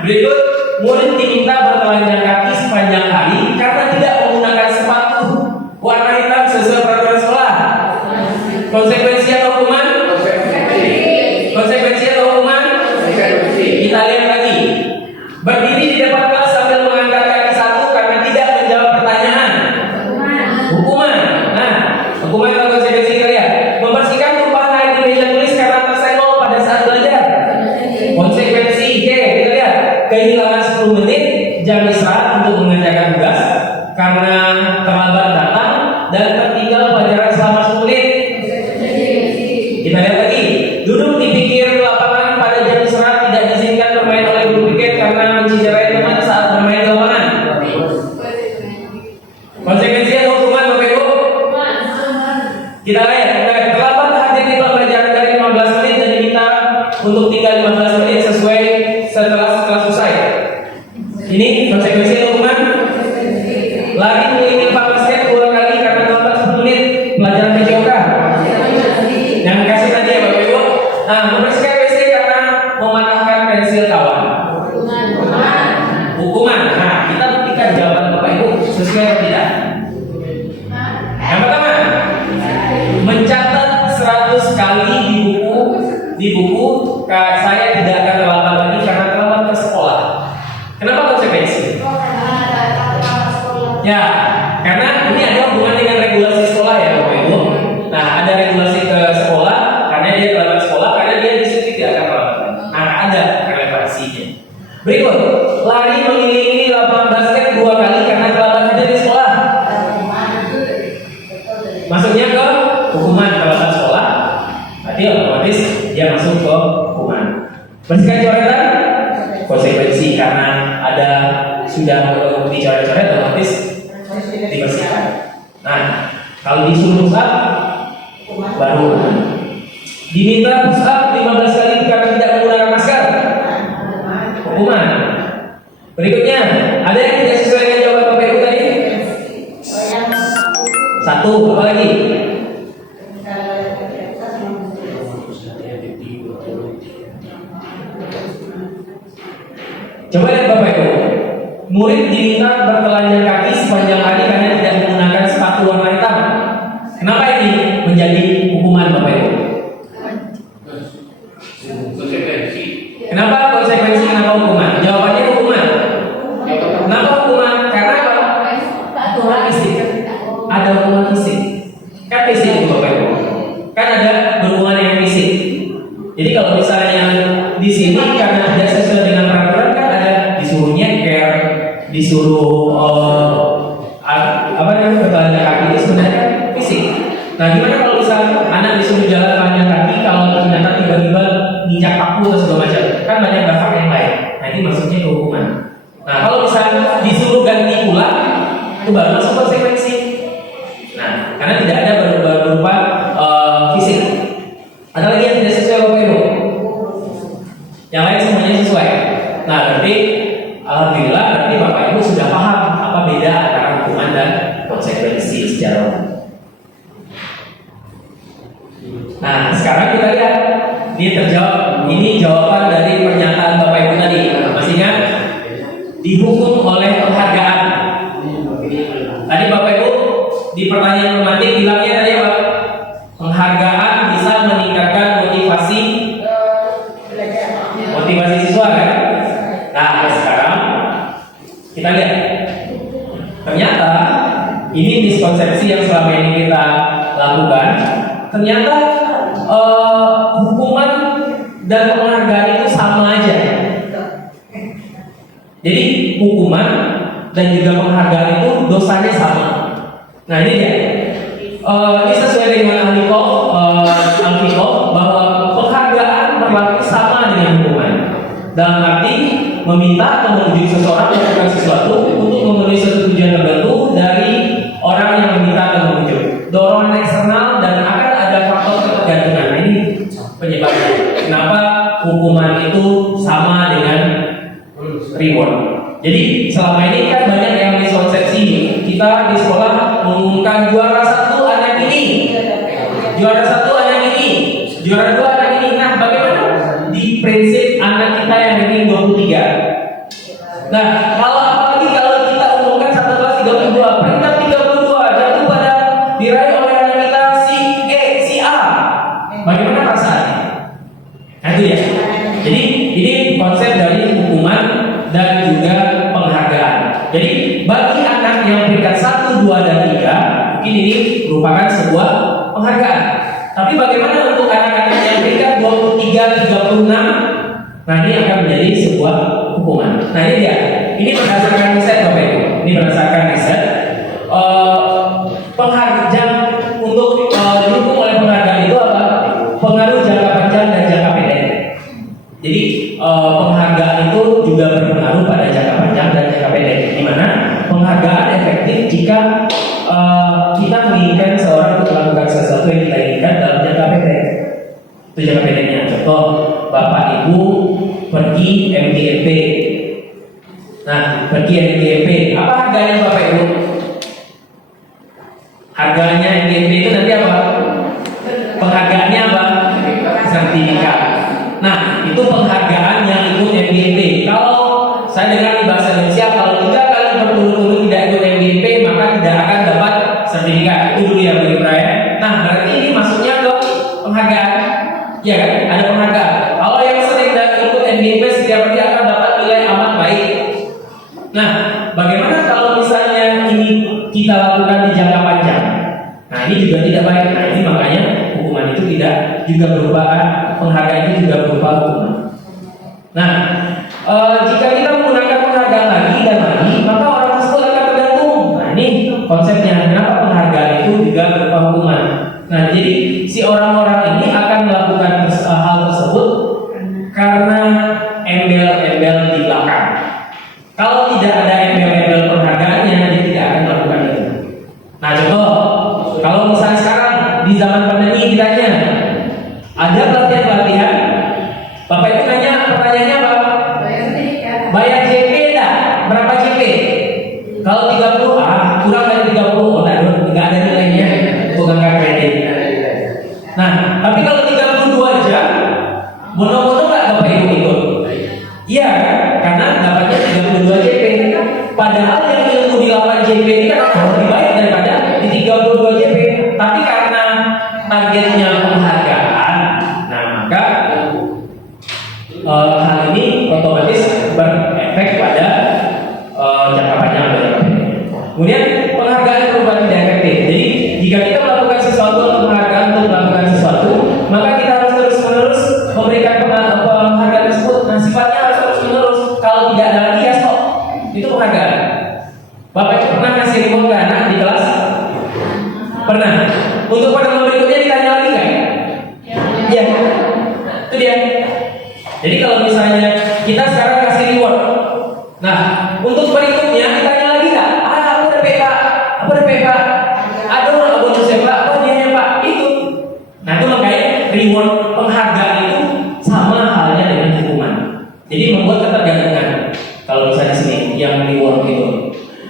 Berikut, murid diminta bertelanjang kaki sepanjang hari karena tidak menggunakan sepatu warna hitam sesuai peraturan sekolah. Konsekuensi atau hukuman? Konsekuensi atau hukuman? Kita lihat lagi. Berdiri di depan kelas sambil mengangkat kaki satu karena tidak menjawab pertanyaan. Hukuman. Nah, hukuman atau konsekuensi kita lihat. Membersihkan tumpahan air di meja tulis karena tersenggol pada saat belajar. Konsekuensi. Oke, kita lihat. Kehilangan 10 menit jam istirahat untuk mengerjakan tugas karena terlambat datang dan tertinggal pelajaran selama 10 menit. Kita lihat lagi, duduk di pinggir lapangan pada jam istirahat tidak diizinkan bermain oleh guru piket karena menciderai teman saat bermain di lapangan. Konsekuensi atau hukuman Bapak Ibu? Kita lihat, terlambat hadir di pembelajaran dari 15 menit dan diminta untuk tinggal 15 menit sesuai setelah selesai. Ini konsekuensi atau hukuman? Lagi mengikuti Pak Basket 2 kali karena terlambat 10 menit pelajaran PJOK. Yang kasih tadi ya Bapak Ibu. Nah, membersihkan WC karena mematahkan pensil kawan. Hukuman. Nah, kita buktikan jawaban Bapak Ibu sesuai atau tidak. Yang pertama, mencatat 100 kali di buku saya tidak akan terlambat lagi karena terlambat ke sekolah. Kenapa konsekuensi? Ya, karena ini ada hubungan dengan regulasi sekolah ya Bapak Ibu. Nah, ada regulasi ke sekolah karena dia terlambat sekolah karena dia disitu tidak akan terlambat. Nah, ada relevansinya. Berikut, lari mengelilingi lapangan basket 2 kali karena terlambat hadir di sekolah. Masuknya ke hukuman terlambat sekolah. Berarti otomatis dia masuk ke hukuman. Bersihkan coretan, konsekuensi karena ada sudah dicoret-coret otomatis dibersihkan. Nah, kalau disuruh push up baru diminta push up 15 kali karena tidak menggunakan masker, hukuman. Berikutnya, ada yang tidak sesuai dengan jawaban Bapak Ibu tadi? Satu, apa lagi? Coba lihat Bapak Ibu. Murid diminta bertelanjang kaki sepanjang hari karena tidak menggunakan sepatu warna hitam. Kenapa ini menjadi hukuman Bapak Ibu? Konsekuensi. Kenapa konsekuensi? Kenapa hukuman? Jawabannya hukuman. Kenapa hukuman? Karena hukuman fisik. Ada hukuman fisik. Kan fisik itu Bapak Ibu. Kan ada berhubungan yang fisik. Jadi kalau misalnya di sini karena tidak sesuai dengan peraturan kan ada disuruh nyeker, disuruh bertelanjang kaki itu sebenarnya fisik. Nah, gimana kalau misalnya anak disuruh jalan telanjang kaki kalau ternyata tiba-tiba nginjak paku atau segala macam? Kan banyak dampak yang lain. Nah, ini maksudnya hukuman. Nah, kalau misalnya disuruh ganti pulang, itu baru masuk konsekuensi. Nah, karena tidak ada berupa fisik. Ada lagi yang tidak sesuai Bapak Ibu? Yang lain semuanya sesuai. Nah, berarti alhamdulillah berarti Bapak Ibu sudah paham apa beda antara hukuman dan konsekuensi secara umum. Nah, sekarang kita lihat ini terjawab. Ini jawaban dari pernyataan Bapak Ibu tadi. Masih ingat? Dihukum oleh penghargaan. Tadi Bapak Ibu di pertanyaan romantik bilangnya tadi apa? Penghargaan bisa meningkatkan motivasi siswa kan? Nah, sekarang kita lihat. Ternyata ini miskonsepsi yang selama ini kita lakukan. Ternyata hukuman dan penghargaan itu sama aja. Jadi hukuman dan juga penghargaan itu dosanya sama. Nah, ini dia. Ini sesuai dengan Al-Fiqh bahwa penghargaan berlaku sama dengan hukuman. Dalam arti meminta atau membujuk seseorang melakukan sesuatu untuk memenuhi suatu tujuan tertentu dari orang yang meminta atau membujuk. Dorongan eksternal dan akan ada faktor ketergantungan. Nah, ini penyebabnya. Kenapa hukuman itu sama dengan reward? Jadi selama ini kan banyak yang miskonsepsi. Kita di sekolah mengumumkan juara 1 anak ini, juara 1 anak ini, juara 2 anak ini. Nah, bagaimana di prinsip anak kita yang ranking 23? Nah, apalagi kalau kita umumkan satu kelas 32, peringkat 32 jatuh pada diraih oleh anak kita si E, si A. Bagaimana perasaannya? Nah, itu ya. Jadi ini konsep dari hukuman dan juga penghargaan. Jadi bagi anak yang peringkat 1, 2, dan 3, mungkin ini merupakan sebuah penghargaan. Tapi bagaimana untuk anak-anak yang peringkat 23, 36? Nah, ini akan menjadi sebuah hukuman. Nah, ini dia. Ini berdasarkan riset Bapak Ibu. Ini berdasarkan riset. ketika kita menginginkan seorang untuk melakukan sesuatu yang kita inginkan dalam jangka pendek. Itu jangka pendeknya. Contoh, bapak ibu pergi MGMP. Nah, pergi MGMP, apa harganya bapak ibu? Harganya MGMP itu nanti apa? Penghargaannya apa? Sertifikat. Nah, itu penghargaan yang ikut MGMP. Kalau saya dengar di bahasa Indonesia, kalau 3 kali berturut-turut tidak ikut MGMP, maka tidak akan dapat sertifikat. Itu dulu ya Bu Ibra ya. Nah, berarti ini masuknya ke penghargaan. Ya kan? Ada penghargaan. Kalau yang sering dan ikut MGMP setiap hari akan dapat nilai amat baik. Nah, bagaimana kalau misalnya ini kita lakukan di jangka panjang? Nah, ini juga tidak baik. Nah, ini makanya hukuman itu tidak juga berupa penghargaan, itu juga berupa hukuman. Nah, jika kita menggunakan penghargaan lagi dan lagi, maka orang tersebut akan tergantung. Nah, ini konsepnya. Kenapa penghargaan itu juga berupa hukuman? Nah, jadi si orang-orang ini akan melakukan hal tersebut karena embel-embel di belakang. Kalau tidak ada embel-embel penghargaannya, dia tidak akan melakukan itu. Nah, contoh, kalau misalnya sekarang di zaman pandemi ditanya, ada pelatihan-pelatihan, Bapak itu nanya pertanyaannya apa? Bayar JP enggak? Berapa JP? Kalau 30, kurang dari 30, enggak ada nilainya, bukan kredit. Nah, tapi kalau 32 jam, bono-bono enggak Bapak Ibu ikut? Iya, karena dapatnya 32 JP. Padahal yang ilmu di 8 JP ini kan lebih baik daripada di 32 JP. Tapi karena targetnya penghargaan, nah maka hal ini otomatis berefek pada jangka panjang atau jangka pendek. Kemudian penghargaan perubahan tidak efektif. Jadi jika kita melakukan sesuatu untuk penghargaan untuk melakukan sesuatu, maka kita harus terus-menerus memberikan penghargaan tersebut. Nah, sifatnya harus terus-menerus. Kalau tidak ada lagi ya stop. Itu penghargaan. Bapak itu pernah ngasih reward ke anak di kelas? Pernah. Untuk pertemuan berikutnya ditanya lagi kan? Iya. Itu dia. Jadi kalau misalnya kita sekarang kasih reward, nah untuk berikutnya ditanya lagi nggak? Aku udah PK, aku udah PK, aduh bonus ya Pak, apa dia Pak? Itu. Nah itu makanya reward penghargaan itu sama halnya dengan hukuman. Jadi membuat ketergantungan. Kalau misalnya di sini yang reward itu.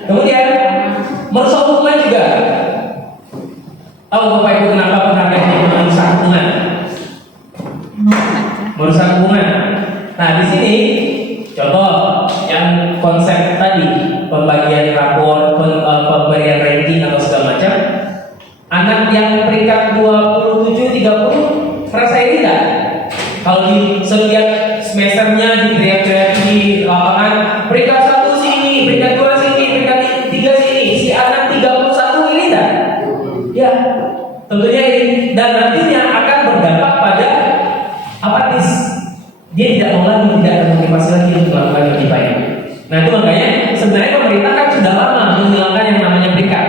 Kemudian merusak hubungan juga. Tahu Bapak Ibu kenapa penghargaan itu merusak hubungan? Merusak hubungan. Nah di sini contoh yang konsep tadi pembagian rapor, pemberian ranking atau segala macam. Anak yang peringkat 27, 30 merasa iri tidak? Kalau di setiap semesternya diteriak-teriak di lapangan peringkat 1 sini, peringkat 2 sini, peringkat 3 sini, si anak 31 ini tidak? Ya, tentunya ini. Dan nantinya akan berdampak pada apatis. Dia tidak mau lagi, tidak termotivasi lagi untuk melakukan yang lebih baik. Nah itu makanya sebenarnya pemerintah kan sudah lama menghilangkan yang namanya peringkat,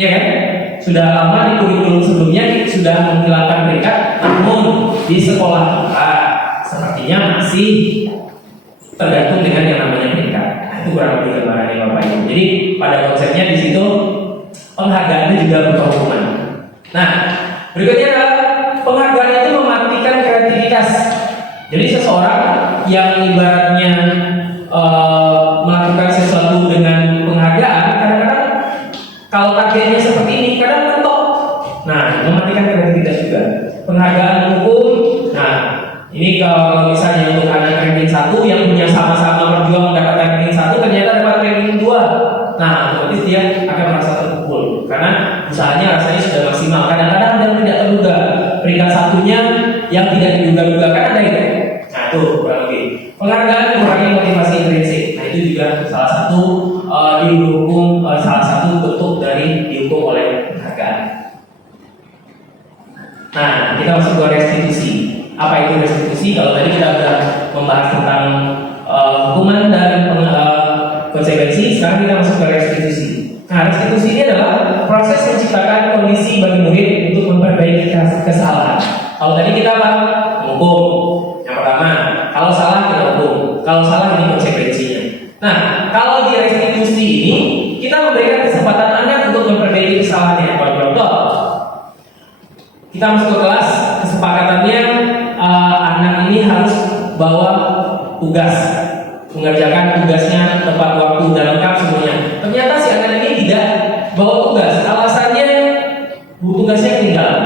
ya kan? Sudah lama di kurikulum sebelumnya sudah menghilangkan peringkat, namun di sekolah sepertinya masih tergantung dengan yang namanya peringkat. Nah, itu kurang lebih gambarannya Bapak Ibu. Jadi pada konsepnya di situ penghargaan itu juga berhukuman. Nah berikutnya adalah penghargaan itu mematikan kreativitas. Jadi seseorang yang ibaratnya melakukan sesuatu dengan penghargaan, kadang-kadang kalau targetnya seperti ini, kadang mentok. Nah, mematikan kreativitas juga. Penghargaan hukum. Nah, ini kalau misalnya untuk anak ranking 1 yang punya sama-sama berjuang mendapatkan ranking 1, ternyata dapat ranking 2. Nah, otomatis dia akan merasa terpukul karena usahanya rasanya sudah maksimal. Kadang-kadang ada yang tidak terduga. Peringkat satunya yang tidak diduga-duga kan ada itu. Nah, itu kurang lebih. Penghargaan mengurangi motivasi intrinsik. Nah, itu juga salah satu dihukum, salah satu bentuk dari dihukum oleh penghargaan. Nah, kita masuk ke restitusi. Apa itu restitusi? Kalau tadi kita sudah membahas tentang hukuman dan konsekuensi, sekarang kita masuk ke restitusi. Nah, restitusi ini adalah proses menciptakan kondisi bagi murid untuk memperbaiki kesalahan. Kalau tadi kita apa? Hukum. Yang pertama, kalau salah kita hukum. Kalau salah ini konsekuensinya. Nah, kalau di restitusi ini kita memberikan kesempatan anak untuk memperbaiki kesalahannya. Contoh, kita masuk ke kelas, kesepakatannya anak ini harus bawa tugas, mengerjakan tugasnya tepat waktu dan lengkap semuanya. Ternyata si anak ini tidak bawa tugas, alasannya tugasnya ketinggalan.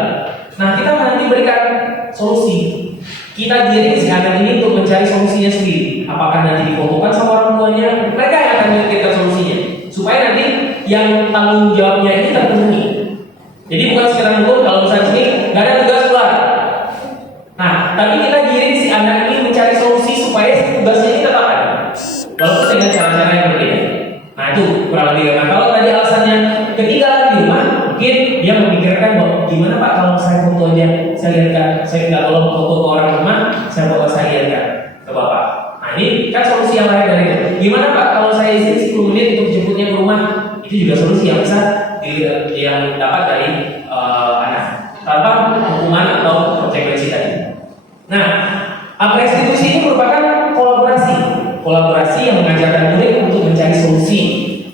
Nah, kita nanti berikan solusi. Kita giring si anak ini untuk mencari solusinya sendiri. Apakah nanti difotokan sama orang tuanya? Mereka yang akan memikirkan solusinya, supaya nanti yang tanggung jawabnya ini terpenuhi. Jadi bukan sekedar ngukur kalau misalnya sini nggak ada tugas keluar. Nah, tapi kita giring si anak ini mencari solusi supaya tugasnya ini tetap ada, walaupun dengan cara-cara yang berbeda. Nah, itu kurang lebih. Nah, kalau tadi alasannya ketinggalan di rumah, mungkin dia memikirkan bahwa gimana Pak kalau saya foto aja, saya lihatkan, saya nggak tolong foto ke orang rumah, saya lihatkan ke Bapak. Nah, ini kan solusi yang lain dari itu. Gimana Pak kalau saya isi 10 menit untuk jemputnya ke rumah? Itu juga solusi yang bisa yang dapat dari anak tanpa hukuman atau konsekuensi tadi. Nah, restitusi ini merupakan kolaborasi yang mengajarkan murid untuk mencari solusi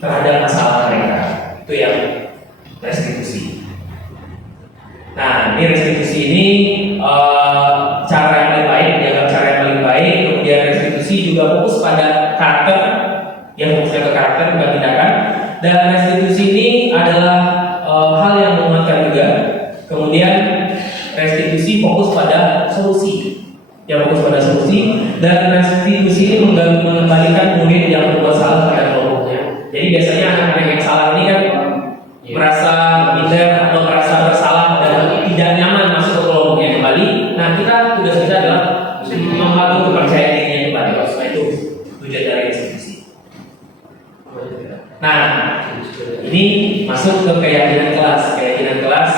terhadap masalah mereka. Itu yang restitusi. Nah, ini restitusi ini cara yang paling baik, dianggap cara yang paling baik. Kemudian restitusi juga fokus pada karakter, yang fokusnya ke karakter bukan tindakan. Dan restitusi ini adalah hal yang menguatkan juga. Kemudian restitusi fokus pada solusi, dan restitusi ini mengembalikan murid yang berbuat salah pada kelompoknya. Jadi biasanya anak-anak yang salah ini kan merasa minder atau merasa bersalah dan tidak nyaman masuk ke kelompoknya kembali. Nah, tugas kita adalah membangun kepercayaan dirinya kembali. Nah, itu tujuan dari restitusi. Nah, ini masuk ke keyakinan kelas.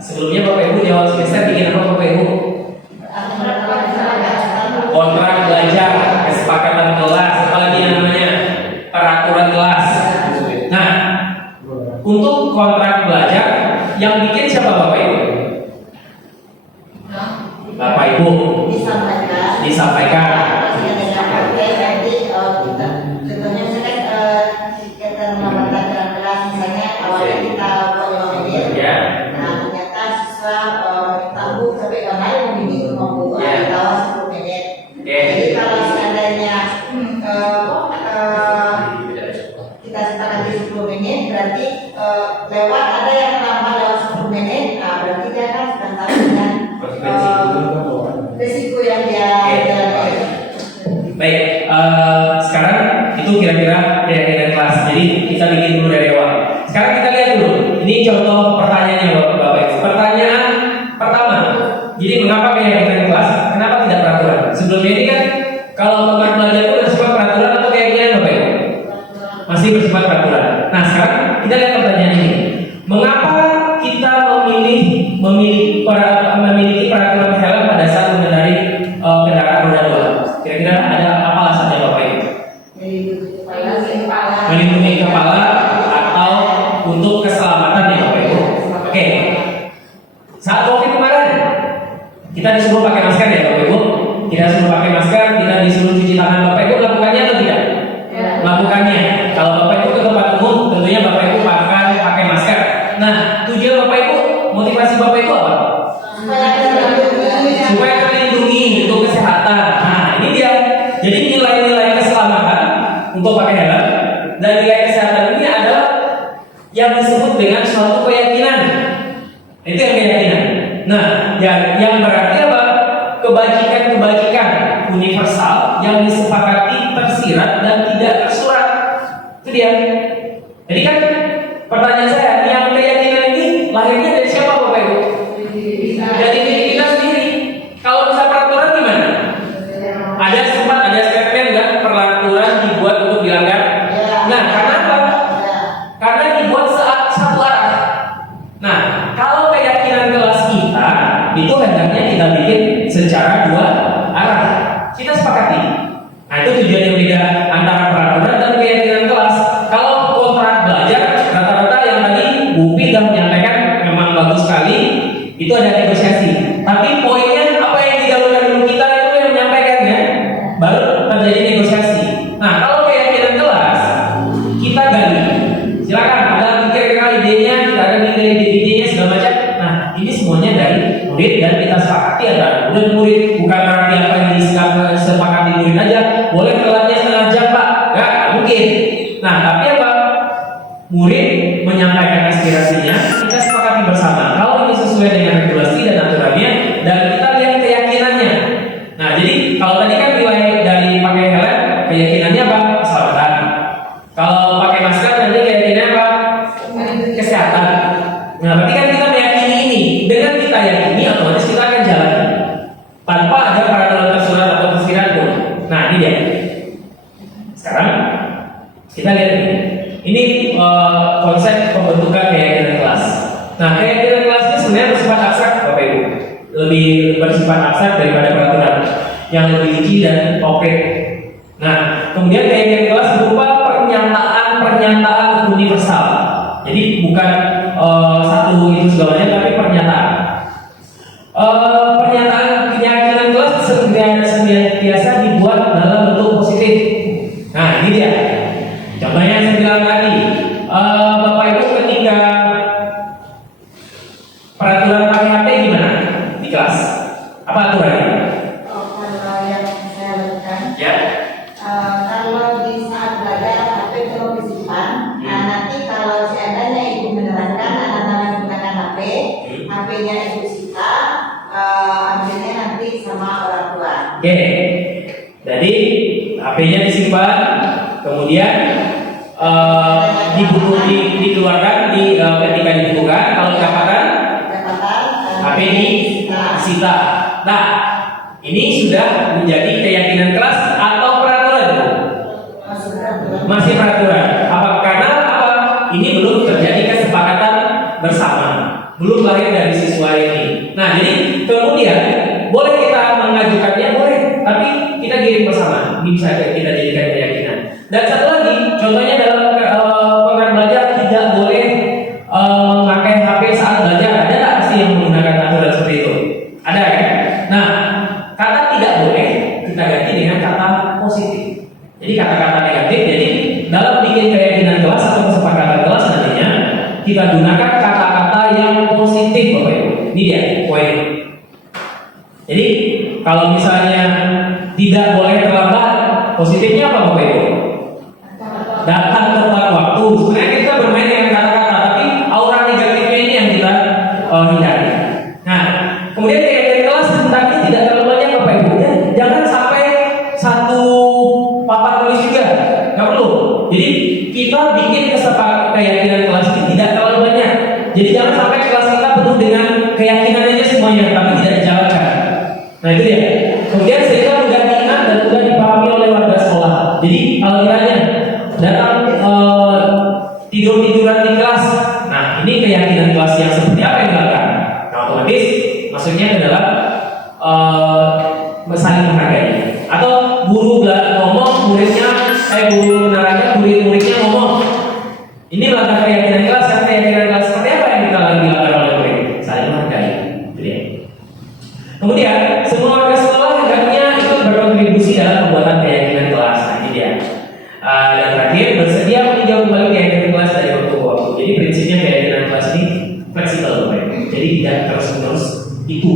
Sebelumnya Bapak Ibu di awal semester bikin apa Bapak Ibu? Kontrak belajar, kesepakatan kelas, apalagi namanya peraturan kelas. Nah, untuk kontrak belajar yang bikin siapa Bapak Ibu? Bapak Ibu disampaikan. Contohnya kita menambahkan kelas, misalnya awalnya kita buat 5 menit. Nah, ternyata siswa minta bu sampai kemarin mau tahu 10 menit. Jadi kalau seandainya kita sepakati 10 menit, berarti lewat ada yang nambah lewat 10 menit. Nah, berarti dia kan sudah tahu dengan risiko yang dia jalani. Baik, sekarang itu kira-kira keyakinan kelas. Jadi kita bikin dulu dari awal. Sekarang kita lihat dulu. Ini contoh pertanyaannya Bapak Ibu. Pertanyaan pertama. Jadi mengapa keyakinan kelas? Kenapa tidak peraturan? Sebelumnya ini kan kalau kontrak belajar itu bersifat peraturan atau keyakinan Bapak Ibu? Masih bersifat peraturan. Nah, sekarang kita lihat pertanyaan ini. Mengapa kita memiliki peraturan helm pada saat mengendarai kendaraan roda 2? Kira-kira ada apa alasannya Bapak Ibu? Melindungi kepala atau untuk keselamatan ya Bapak Ibu? Oke. Saat COVID kemarin kita disuruh pakai masker ya Bapak Ibu? Kita disuruh pakai masker, kita disuruh cuci tangan. Bapak Ibu melakukannya atau tidak? Melakukannya. Kalau Bapak Ibu ke tempat umum, tentunya Bapak Ibu pakai masker. Nah, tujuan Bapak Ibu, motivasi Bapak Ibu apa? Supaya terlindungi untuk kesehatan. Nah, ini dia. Jadi nilai-nilai keselamatan untuk pakai helm dan nilai kesehatan ini adalah yang disebut dengan suatu keyakinan. Itu yang keyakinan. Nah, yang berarti apa? Kebajikan universal yang disepakati tersirat dan tidak tersurat. Itu dia. Jadi kan pertanyaan saya, yang keyakinan ini lahirnya dari siapa Bapak Ibu? Dari diri kita sendiri. Kalau bisa peraturan gimana? Ada statement kan, peraturan dibuat untuk dilanggar. Nah, karena apa? Karena dibuat satu arah. Nah, kalau keyakinan kelas kita itu hendaknya kita bikin secara dua arah. Kita sepakati. Nah, itu tujuan yang beda antara peraturan dan keyakinan kelas. Kalau kontrak belajar, rata-rata yang tadi Bupi sudah menyampaikan memang bagus sekali. Itu ada negosiasi. Tapi poinnya apa yang digalurkan dulu kita itu yang menyampaikan ya, baru terjadi negosiasi. Nah, kalau keyakinan kelas kita gali ininya segala macam. Nah, ini semuanya dari murid dan kita sepakati antara murid murid. Bukan berarti apa yang disepakati murid aja. Boleh telatnya setengah jam Pak, nggak mungkin. Nah, tapi apa? Murid menyampaikan aspirasinya, kita sepakati bersama. Kalau ini sesuai dengan regulasi dan aturannya, dan kita lihat keyakinannya. Nah, jadi kalau tadi kan nilai dari pakai helm, keyakinannya apa? Keselamatan. Kalau pakai masker nanti keyakinannya apa? Kesehatan. Nah, berarti kan kita meyakini ini. Dengan kita yakini, otomatis kita akan jalani tanpa ada peraturan tersurat atau tersirat pun. Nah, ini dia. Sekarang kita lihat ini. Ini konsep pembentukan keyakinan kelas. Nah, keyakinan kelas ini sebenarnya bersifat abstrak, Bapak Ibu. Lebih bersifat abstrak daripada peraturan yang lebih rinci dan konkret. Nah, kemudian keyakinan kelas berupa pernyataan universal. Jadi bukan satu itu segalanya, tapi pernyataan. Pernyataan keyakinan kelas senantiasa dibuat dalam bentuk positif. Nah, ini dia. Contohnya saya bilang tadi, Bapak Ibu ketika peraturan pakai HP gimana di kelas? Apa aturannya? Kalau yang saya lakukan, Ya. kalau di saat belajar HP tolong disimpan. Nah, nanti kalau seandainya ibu menerangkan anak-anak menggunakan HP, HP-nya ibu sita, ambilnya nanti sama orang tua. Oke. Jadi HP-nya disimpan, kemudian dikeluarkan ketika dibuka. Kalau didapatkan HP ini disita. Nah, ini sudah menjadi keyakinan kelas atau peraturan? Masih peraturan. Karena apa? Ini belum terjadi kesepakatan bersama, belum lahir dari siswa ini. Nah, jadi kemudian boleh kita mengajukannya, boleh, tapi kita giring bersama. Ini bisa kita jadikan keyakinan. Dan satu lagi, contohnya dalam program belajar tidak boleh memakai HP saat belajar. Ada nggak sih yang menggunakan aturan seperti itu? Ada kan? Nah, kata tidak boleh kita ganti dengan kata positif. Jadi kata-kata negatif. Jadi dalam bikin keyakinan kelas atau kesepakatan kelas nantinya kita gunakan kata-kata yang positif, Bapak Ibu. Ini dia poin. Jadi kalau misalnya tidak boleh terlambat, positifnya apa, Bapak Ibu? Datang tepat waktu. Sebenarnya kita bermain dengan kata-kata, tapi aura negatifnya ini yang kita hindari. Nah, kemudian keyakinan kelas tentang ini tidak terlalu banyak, Bapak Ibu. Ya, jangan sampai satu papan tulis juga, nggak perlu. Jadi kita bikin keyakinan kelas ini tidak terlalu banyak. Jadi jangan sampai kelas kita penuh dengan keyakinan aja semuanya, tapi tidak dijalankan. Nah, itu dia. Kemudian sehingga mudah diingat dan mudah dipahami oleh warga sekolah. Jadi kalau ditanya datang tidur-tiduran di kelas, nah ini keyakinan kelas yang seperti apa yang dilakukan? Nah, otomatis maksudnya adalah saling menghargai. Atau guru ngomong, guru menerangkan, murid-muridnya ngomong. Ini melanggar keyakinan kelas. Karena keyakinan kelas seperti apa yang kita dilakukan oleh murid? Saling menghargai. Gitu ya. Kemudian semua warga sekolah hendaknya ikut berkontribusi dalam pembuatan keyakinan kelas. Nah, ini dia. Dan terakhir, bersedia meninjau kembali keyakinan kelas dari waktu ke waktu. Jadi prinsipnya keyakinan kelas ini fleksibel, Bapak. Jadi tidak terus-menerus itu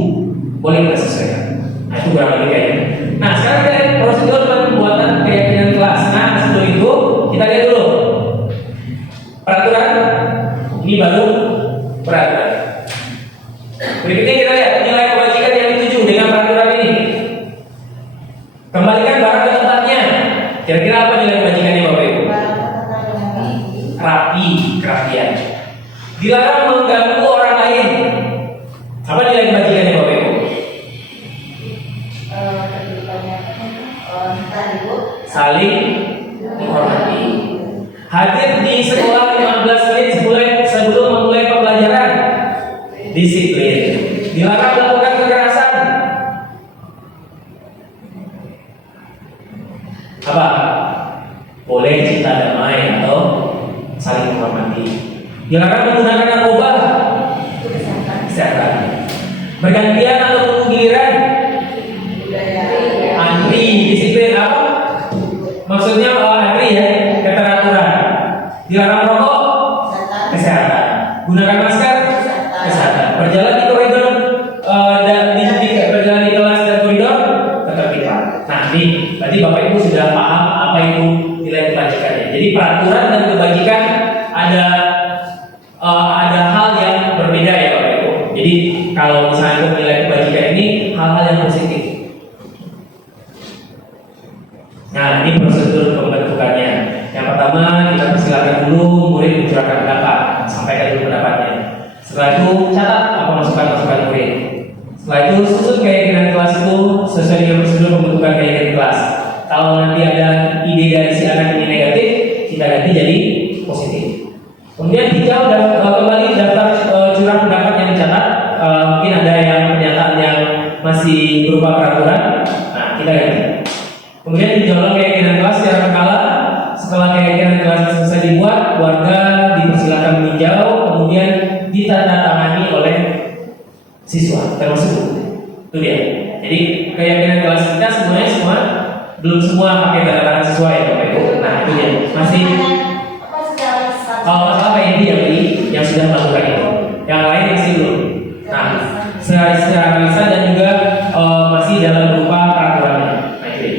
boleh kita sesuaikan. Nah, itu kurang lebih kayaknya. Nah, sekarang kita lihat prosedur pembuatan keyakinan kelas. Nah, sebelum itu kita lihat dulu peraturan. Ini baru peraturan. Berikutnya kita lihat nilai kewajiban yang dituju dengan peraturan ini. Kembalikan barang ke tempatnya. Kira-kira apa nilai kewajibannya, Bapak Ibu? Rapi, kerapian. Dilarang mengganggu orang lain. Apa nilai kewajibannya, Bapak Ibu? Saling menghormati. Hadir di sekolah 15 menit sebelum memulai pembelajaran. Disiplin. Dilarang melakukan kekerasan. Apa? Boleh cinta damai atau saling menghormati. Dilarang menggunakan narkoba. Kesehatan. Bergantian atau giliran. Antri. Disiplin apa? Maksudnya antri ya, keteraturan. Dilarang rokok. Kesehatan. Gunakan masker. kalau misalnya nilai kebajikan ini hal-hal yang positif. Nah, ini prosedur pembentukannya. Yang pertama, kita persilakan dulu murid mencurahkan pendapat, sampaikan dulu pendapatnya. Setelah itu, catat apa masukan-masukan murid. Setelah itu, susun keyakinan kelas itu sesuai dengan prosedur pembentukan keyakinan kelas. Kalau nanti ada ide dari si anak ini negatif, kita ganti jadi positif. Kemudian hijau dan kembali daftar curah pendapat yang dicatat. Mungkin ada yang pernyataan yang masih berupa peraturan. Nah, kita ganti. Kemudian dijawab keyakinan kelas secara berkala. Setelah keyakinan kelas selesai dibuat, warga dipersilakan meninjau, kemudian ditandatangani oleh siswa termasuk itu dia. Jadi keyakinan kelas kita semuanya semua belum semua pakai tanda tangan siswa ya Bapak Ibu. Nah itu dia masih kalau masalah kayak ini yang sudah melakukan itu, yang lain masih belum. Nah secara lisan dan juga masih dalam berupa peraturannya. Nah itu dia.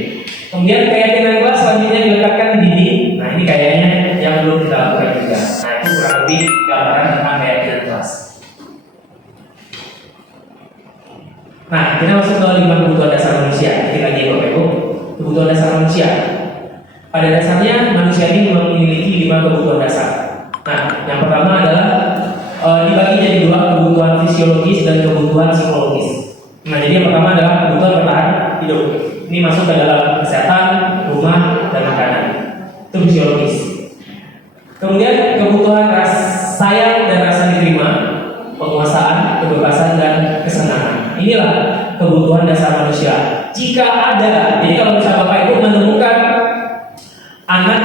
Kemudian keyakinan kelas selanjutnya diletakkan di dinding. Nah ini kayaknya yang belum kita lakukan juga. Nah itu kurang lebih gambaran tentang keyakinan kelas. Nah kita masuk ke 5 kebutuhan dasar manusia. Kita lagi Bapak Ibu. Kebutuhan dasar manusia. Pada dasarnya manusia ini memiliki 5 kebutuhan dasar. Nah yang pertama adalah dibagi jadi 2, kebutuhan fisiologis dan kebutuhan psikologis. Nah jadi yang pertama adalah kebutuhan bertahan hidup. Ini masuk ke dalam kesehatan, rumah, dan makanan. Itu fisiologis. Kemudian kebutuhan sayang dan rasa diterima, penguasaan, kebebasan, dan kesenangan. Inilah kebutuhan dasar manusia. Jika ada, jadi kalau misalnya Bapak Ibu menemukan anak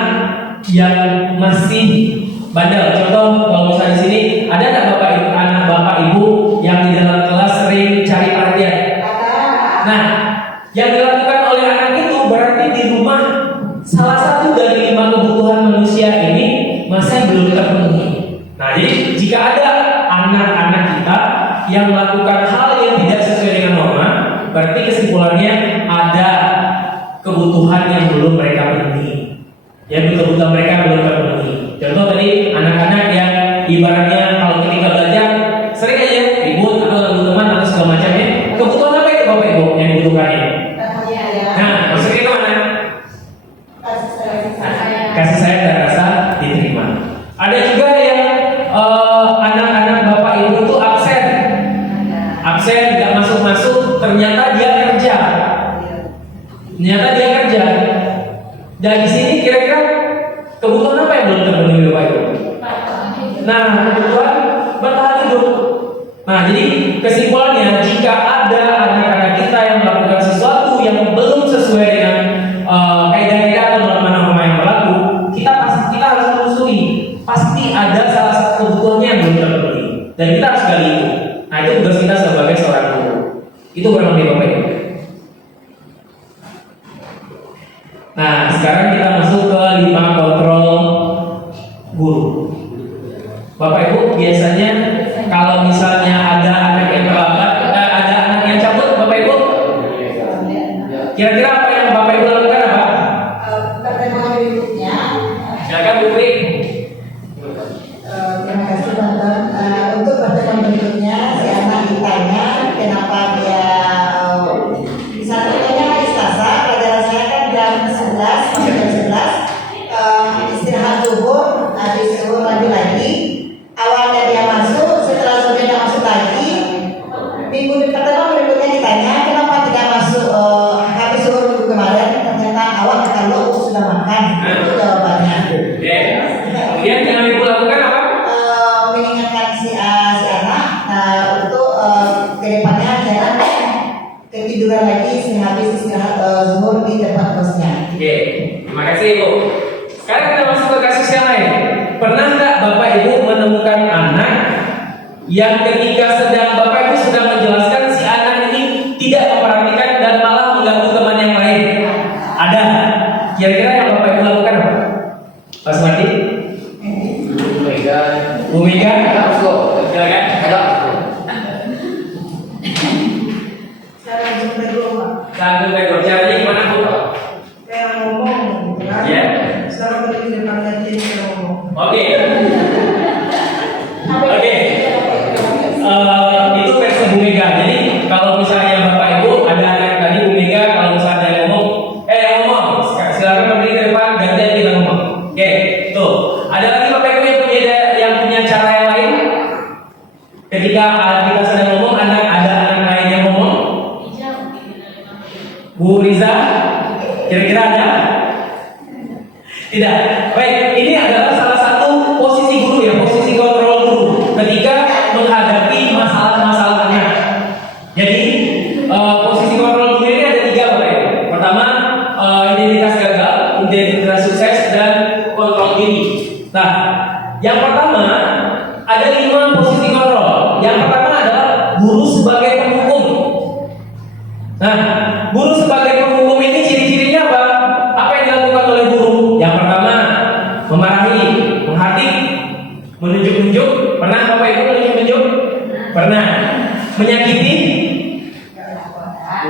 yang masih bandel, contoh kalau misalnya di sini ada nggak Bapak Ibu, anak Bapak Ibu yang di dalam kelas sering cari perhatian? Nah, yang dilakukan oleh anak itu berarti di rumah salah satu dari 5 kebutuhan manusia ini masih belum terpenuhi. Nah, jadi jika ada anak-anak kita yang melakukan hal yang tidak sesuai dengan norma, berarti kesimpulannya ada kebutuhan yang belum mereka penuhi. Yang kebutuhan mereka belum terpenuhi. Contoh tadi anak-anak yang ibaratnya kalau ketika belajar sering aja ribut atau ganggu teman atau segala macamnya. Kebutuhan apa itu Bapak Ibu yang dibutuhkannya? Nah, maksudnya itu mana? Kasih sayang dan rasa diterima. Ada juga yang anak-anak Bapak Ibu itu absen tidak masuk, ternyata dia kerja. Dan di sini kira-kira kebutuhan apa yang belum terpenuhi Bapak Ibu? Nah, kebutuhan bertahan hidup. Nah, jadi kesimpulannya jika ada anak-anak kita yang melakukan sesuatu yang belum sesuai dengan kaidah-kaidah atau norma-norma yang berlaku, kita harus menelusuri. Pasti ada salah satu kebutuhannya yang belum terpenuhi dan kita harus gali itu. Nah, itu tugas kita sebagai seorang guru. Itu kurang lebih Bapak Ibu. Nah, sekarang kita masuk ke 5 kontrol guru. Bapak Ibu biasanya kalau misalnya ada anak yang terlambat, ada anak yang cabut, Bapak Ibu, kira-kira apa yang Bapak Ibu lakukan apa? Pertemuan berikutnya. Silakan Bu Pri. Terima kasih Tonton. Untuk pertemuan berikutnya, si anak ditanya kenapa dia bisa tanya hari Selasa, pelajaran saya kan jam 11 sampai jam 11. Istirahat zuhur, habis zuhur lagi. Awalnya dia masuk, setelah zuhur dia masuk lagi. Minggu pertama berikutnya ditanya kenapa tidak masuk habis zuhur minggu kemarin. Ternyata awal kata lo sudah makan. Itu jawabannya. Kemudian yang Ibu lakukan apa? Mengingatkan si anak untuk kedepannya jangan ketiduran lagi sehabis istirahat zuhur di tempat kosnya. Oke, terima kasih Ibu. Sekarang kita masuk ke kasus yang lain. Pernah nggak Bapak Ibu menemukan anak yang ketika sedang Bapak Ibu sedang menjelaskan si anak ini tidak memperhatikan dan malah mengganggu teman yang lain? Ada. Kira-kira yang Bapak Ibu lakukan apa? Pak Sumardi? Bu Mega? Silakan. Langsung background. Caranya gimana Bu? Kayak ngomong, Ya. sekarang berdiri di depan tadi ngomong. Oke. Itu versi Bu Mega. Ketika kita sedang ngomong, ada anak lain yang ngomong. Bu Riza, kira-kira ada? Tidak. Baik, ini adalah salah satu posisi guru ya, posisi kontrol guru ketika menghadapi masalah-masalahnya. Jadi posisi kontrol guru ini ada 3 Bapak Ibu. Pertama, identitas gagal, identitas sukses, dan kontrol diri. Nah, yang pertama ada 5 posisi kontrol. Yang pertama adalah guru sebagai penghukum. Nah, guru sebagai penghukum ini ciri-cirinya apa? Apa yang dilakukan oleh guru? Yang pertama, memarahi, menghadik, menunjuk-nunjuk. Pernah Bapak Ibu menunjuk-nunjuk? Pernah. Menyakiti?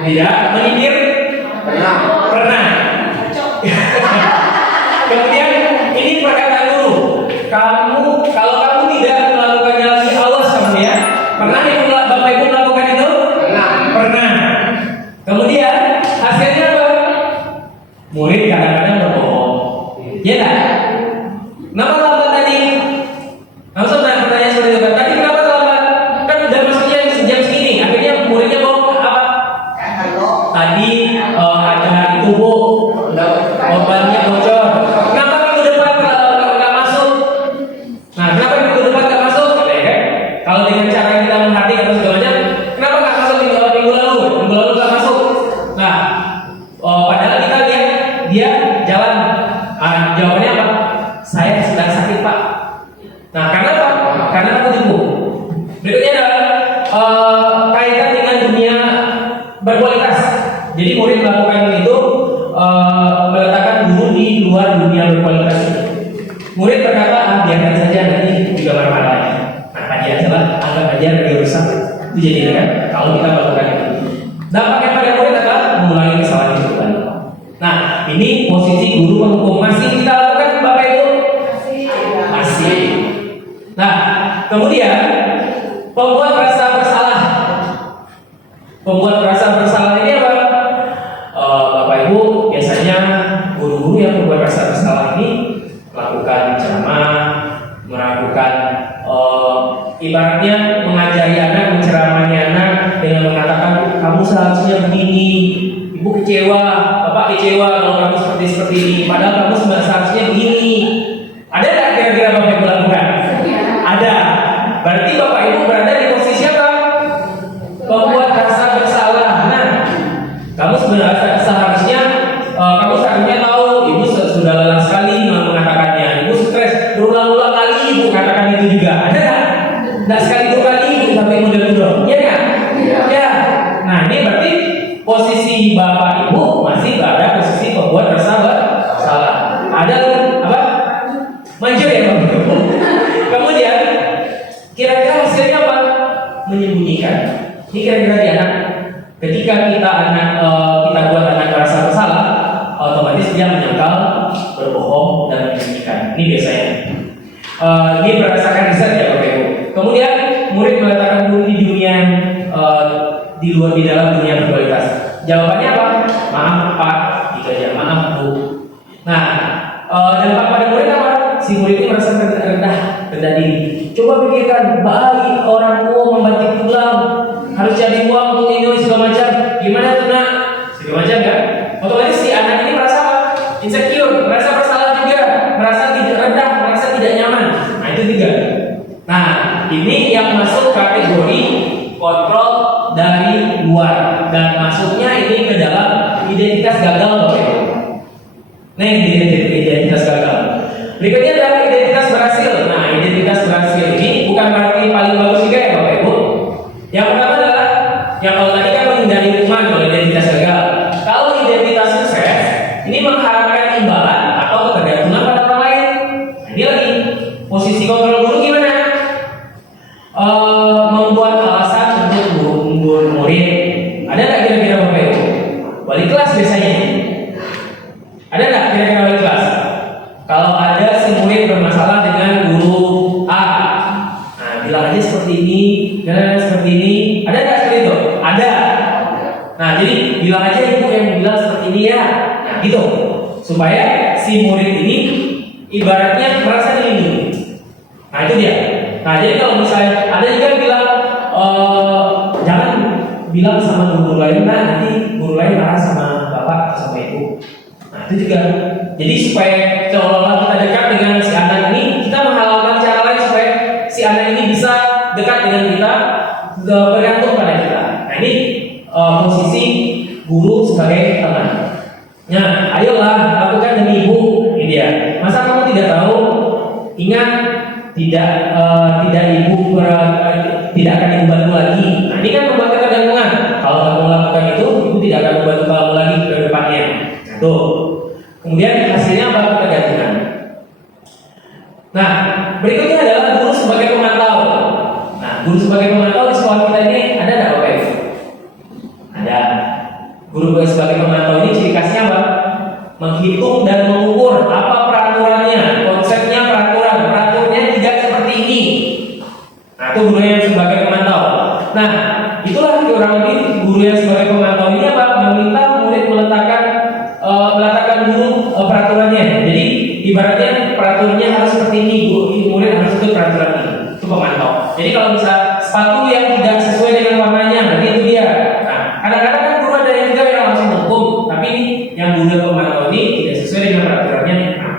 Tidak. Menyindir? Pernah. Pernah. Kemudian ini perkataan guru. Kalau kamu tidak melakukannya lagi, awas kamu ya. Pernah Ibu, Bapak Ibu melakukan itu? Pernah. Pernah. Kemudian hasilnya apa? Murid kadang-kadang berbohong. Iya tak? Kenapa lambat tadi? Langsung pertanyaan seperti itu kan? Tadi kenapa lambat? Kan udah masuknya jam segini. Akhirnya muridnya mau apa? Tadi ada itu Bu, obatnya bocor. Kenapa minggu depan nggak masuk? Nah, kenapa minggu depan nggak masuk? Ya kan? Kalau dengan cara kita menghadik atau segala macam, kenapa nggak masuk minggu lalu? Minggu lalu nggak masuk. Nah, padahal kita lihat dia jalan. Jawabannya apa? Saya sedang sakit Pak. Nah, karena apa? Karena aku tipu. Berikutnya adalah kaitan dengan dunia berkualitas. Jadi murid melakukan itu meletakkan guru di luar dunia berkualitas itu. Murid berkata, biarkan saja nanti juga marah-marah. Nah, kajian salah, anggap aja radio rusak. Itu jadi kan? Kalau kita melakukan itu, dampaknya pada murid adalah mengulangi kesalahan itu kembali. Nah, ini posisi guru penghukum masih kita lakukan Bapak Ibu? Masih. Nah, kemudian pembuat rasa bersalah. Pembuat rasa bersalah ini apa? Bapak Ibu, biasanya guru-guru yang membuat rasa bersalah ini melakukan ceramah, melakukan ibaratnya mengajari anak, menceramahi anak dengan mengatakan kamu seharusnya begini, ibu kecewa, bapak kecewa kalau kamu seperti ini, padahal kamu seharusnya begini. Ada nggak kira-kira Bapak Ibu lakukan? Ada. Berarti Bapak Ibu berada di posisi apa? Membuat rasa bersalah. Nah, kamu sebenarnya seharusnya tahu ibu sudah lelah sekali mengatakannya. Ibu stres berulang-ulang kali ibu katakan itu juga. Ada nggak? Nggak sekali 2 kali ibu sampai mudah-mudah. Iya nggak? Ya. Nah, ini berarti posisi Bapak Ibu masih berada posisi pembuat rasa bersalah. Ada apa? Manjur ya Bapak Ibu. Kemudian kira-kira hasilnya apa? Menyembunyikan. Ini kira-kira di anak. Ketika kita buat anak merasa bersalah, otomatis dia menyangkal, berbohong dan menyembunyikan. Ini biasanya. Ini berdasarkan riset ya Bapak Ibu. Kemudian murid meletakkan guru di dunia di dalam dunia berkualitas. Jawabannya apa? Maaf Pak, tiga maaf Bu. Nah, dampak pada murid apa? Si murid ini merasa rendah diri. Coba pikirkan, baik orang tua membanting tulang, harus cari uang untuk ini segala macam. Gimana tuh nak? Segala macam kan? Otomatis si anak ini merasa apa? Insecure, merasa bersalah juga, merasa tidak rendah, merasa tidak nyaman. Nah itu 3. Nah ini yang masuk kategori kontrol dari luar dan masuknya ini ke dalam identitas gagal Bapak Ibu. Nah identitas gagal. Berikutnya adalah identitas berhasil. Nah identitas berhasil ini bukan berarti paling bagus juga ya Bapak Ibu. Yang pertama adalah yang kalau tadi kan menghindari hukuman kalau identitas gagal. Kalau identitas sukses ini mengharapkan imbalan atau ketergantungan pada orang lain. Nah, ini lagi posisi kontrol guru gimana? Membuat alasan untuk mundur murid. Ada nggak kira-kira Bapak Ibu? Wali kelas biasanya. Ada nggak kira-kira wali kelas? Kalau ada si murid bermasalah dengan guru A, nah bilang aja seperti ini, dan seperti ini. Ada nggak seperti itu? Ada. Nah jadi bilang aja ibu yang bilang seperti ini ya. Nah gitu. Supaya si murid ini ibaratnya merasa dilindungi. Nah itu dia. Nah jadi kalau misalnya ada juga yang bilang jangan bilang sama guru lain, nah nanti guru lain marah sama bapak atau sama ibu. Nah itu juga. Jadi supaya seolah-olah kita dekat dengan si anak ini, kita menghalalkan cara lain supaya si anak ini bisa dekat dengan kita, bergantung pada kita. Nah ini posisi guru sebagai teman. Nah, ayolah lakukan demi ibu, ini dia. Masa kamu tidak tahu? Ingat, tidak akan ibu bantu lagi. Nah, ini kan membuat ketergantungan. Kalau kamu lakukan itu, ibu tidak akan membantu kamu lagi ke depannya. Nah, tuh. Kemudian hasilnya apa? Ketergantungan. Nah, berikutnya adalah guru sebagai pemantau. Nah, guru sebagai pemantau di sekolah kita ini ada nggak Bapak Ibu? Ada. Guru sebagai pemantau ini ciri khasnya apa? Menghitung dan mengukur apa peraturannya, konsepnya peraturannya tidak seperti ini. Nah, itu guru yang sebagai pemantau. Nah, itulah kurang lebih guru yang sebagai pemantau ini apa? Meminta murid meletakkan dulu peraturannya. Jadi ibaratnya peraturannya harus seperti ini, murid harus ikut peraturan ini. Itu pemantau. Jadi kalau bisa sepatu yang tidak sesuai dengan warnanya, berarti itu dia. Nah, kadang-kadang kan guru ada yang juga yang langsung hukum, tapi yang guru pemantau ini tidak sesuai dengan peraturannya. Nah,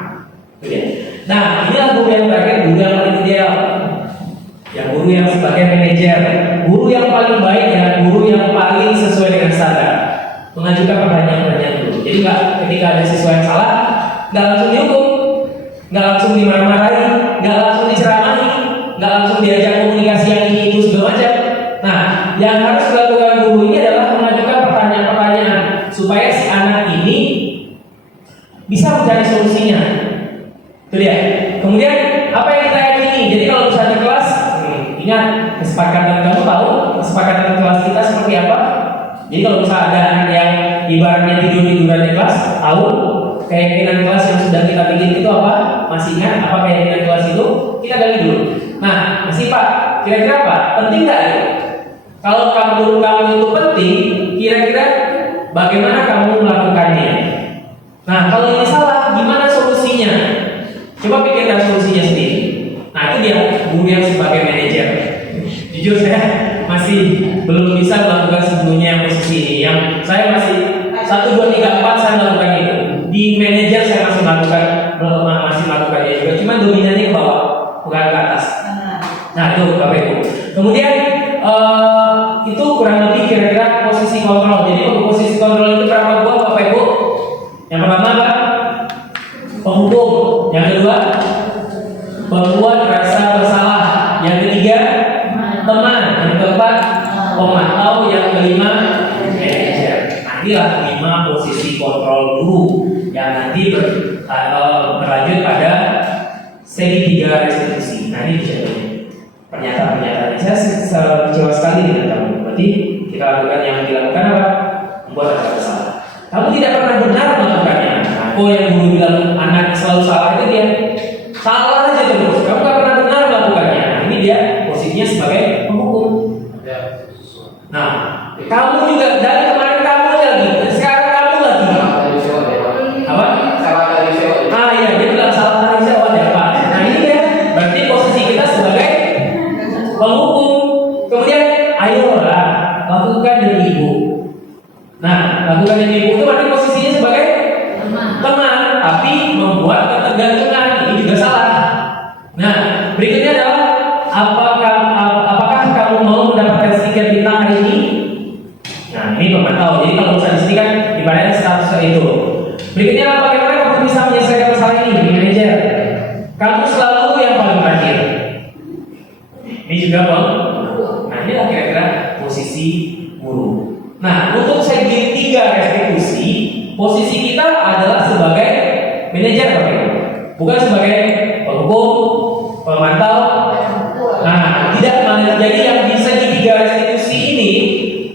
itu dia. Nah, inilah guru yang terakhir, guru yang paling ideal. Yang guru yang sebagai manajer, guru yang paling baik ya, guru yang paling sesuai dengan standar. Mengajukan pertanyaan-pertanyaan dulu. Jadi ketika ada siswa yang salah, nggak langsung dihukum, nggak langsung dimarah-marahi, nggak langsung diceramahi, nggak langsung diajak komunikasi yang ini itu segala macam. Nah, yang harus dilakukan guru ini adalah mengajukan pertanyaan-pertanyaan supaya si anak ini bisa mencari solusinya. Itu dia. Kemudian apa yang kita yakini? Jadi kalau misalnya di kelas, ingat kesepakatan, kamu tahu kesepakatan kelas kita seperti apa? Jadi kalau misalnya ada anak yang ibaratnya tidur-tiduran di kelas, tahu keyakinan kelas yang sudah kita bikin itu apa? Masih ingat apa keyakinan kelas itu? Kita gali dulu. Nah, masih Pak, kira-kira apa? Penting nggak itu? Kalau menurut kamu itu penting, kira-kira bagaimana kamu melakukannya? Nah, kalau ini salah, gimana solusinya? Coba pikirkan solusinya sendiri. Nah, itu dia guru yang sebagai manajer. Jujur saya masih belum bisa melakukan sebelumnya posisi ini. Yang saya masih 1, 2, 3, 4 saya melakukan itu. Di manajer saya masih melakukannya juga. Cuma dominannya ke bawah, bukan ke atas. Nah itu Bapak Ibu. Kemudian itu kurang lebih kira-kira posisi kontrol. Jadi posisi kontrol itu berapa buah Bapak Ibu? Yang pertama apa? Penghukum. Yang kedua, membuat rasa bersalah. Yang ketiga, teman. Yang keempat, pemantau. Yang kelima, manajer. Nah, inilah 5 posisi kontrol guru yang nanti berlanjut pada segi 3 restitusi. Nah, ini pernyataan-pernyataan. Saya kecewa sekali dengan kamu. Berarti kita lakukan yang dilakukan apa? Membuat rasa bersalah. Kamu tidak pernah benar melakukannya. Nah, yang guru bilang anak selalu salah itu dia salah aja terus. Kamu tidak pernah benar melakukannya. Nah, ini dia posisinya sebagai penghukum. Nah, kamu juga dari kemarin kamu lagi, sekarang kamu lagi. Apa? Salah dari sewa. Ah iya, dia bilang salah dari sewa ya Pak. Nah ini dia, berarti posisi kita sebagai penghukum. Kemudian, ayolah lakukan demi ibu. Nah, lakukan demi ibu itu berarti posisinya sebagai teman, tapi membuat ketergantungan. Ini juga salah. Nah, berikutnya adalah apakah kamu mau mendapatkan stiker bintang hari ini? Nah, ini pemantau. Jadi kalau misalnya di sini kan ibaratnya status itu. Berikutnya adalah bagaimana kamu bisa menyelesaikan masalah ini, manajer? Kamu selalu yang paling terakhir. Ini juga Bang. Nah, inilah kira-kira posisi guru. Nah, untuk segi 3 restitusi, posisi kita adalah sebagai manajer, Bapak Ibu. Bukan sebagai penghukum, pemantau. Nah, tidak. Jadi yang di segi 3 restitusi ini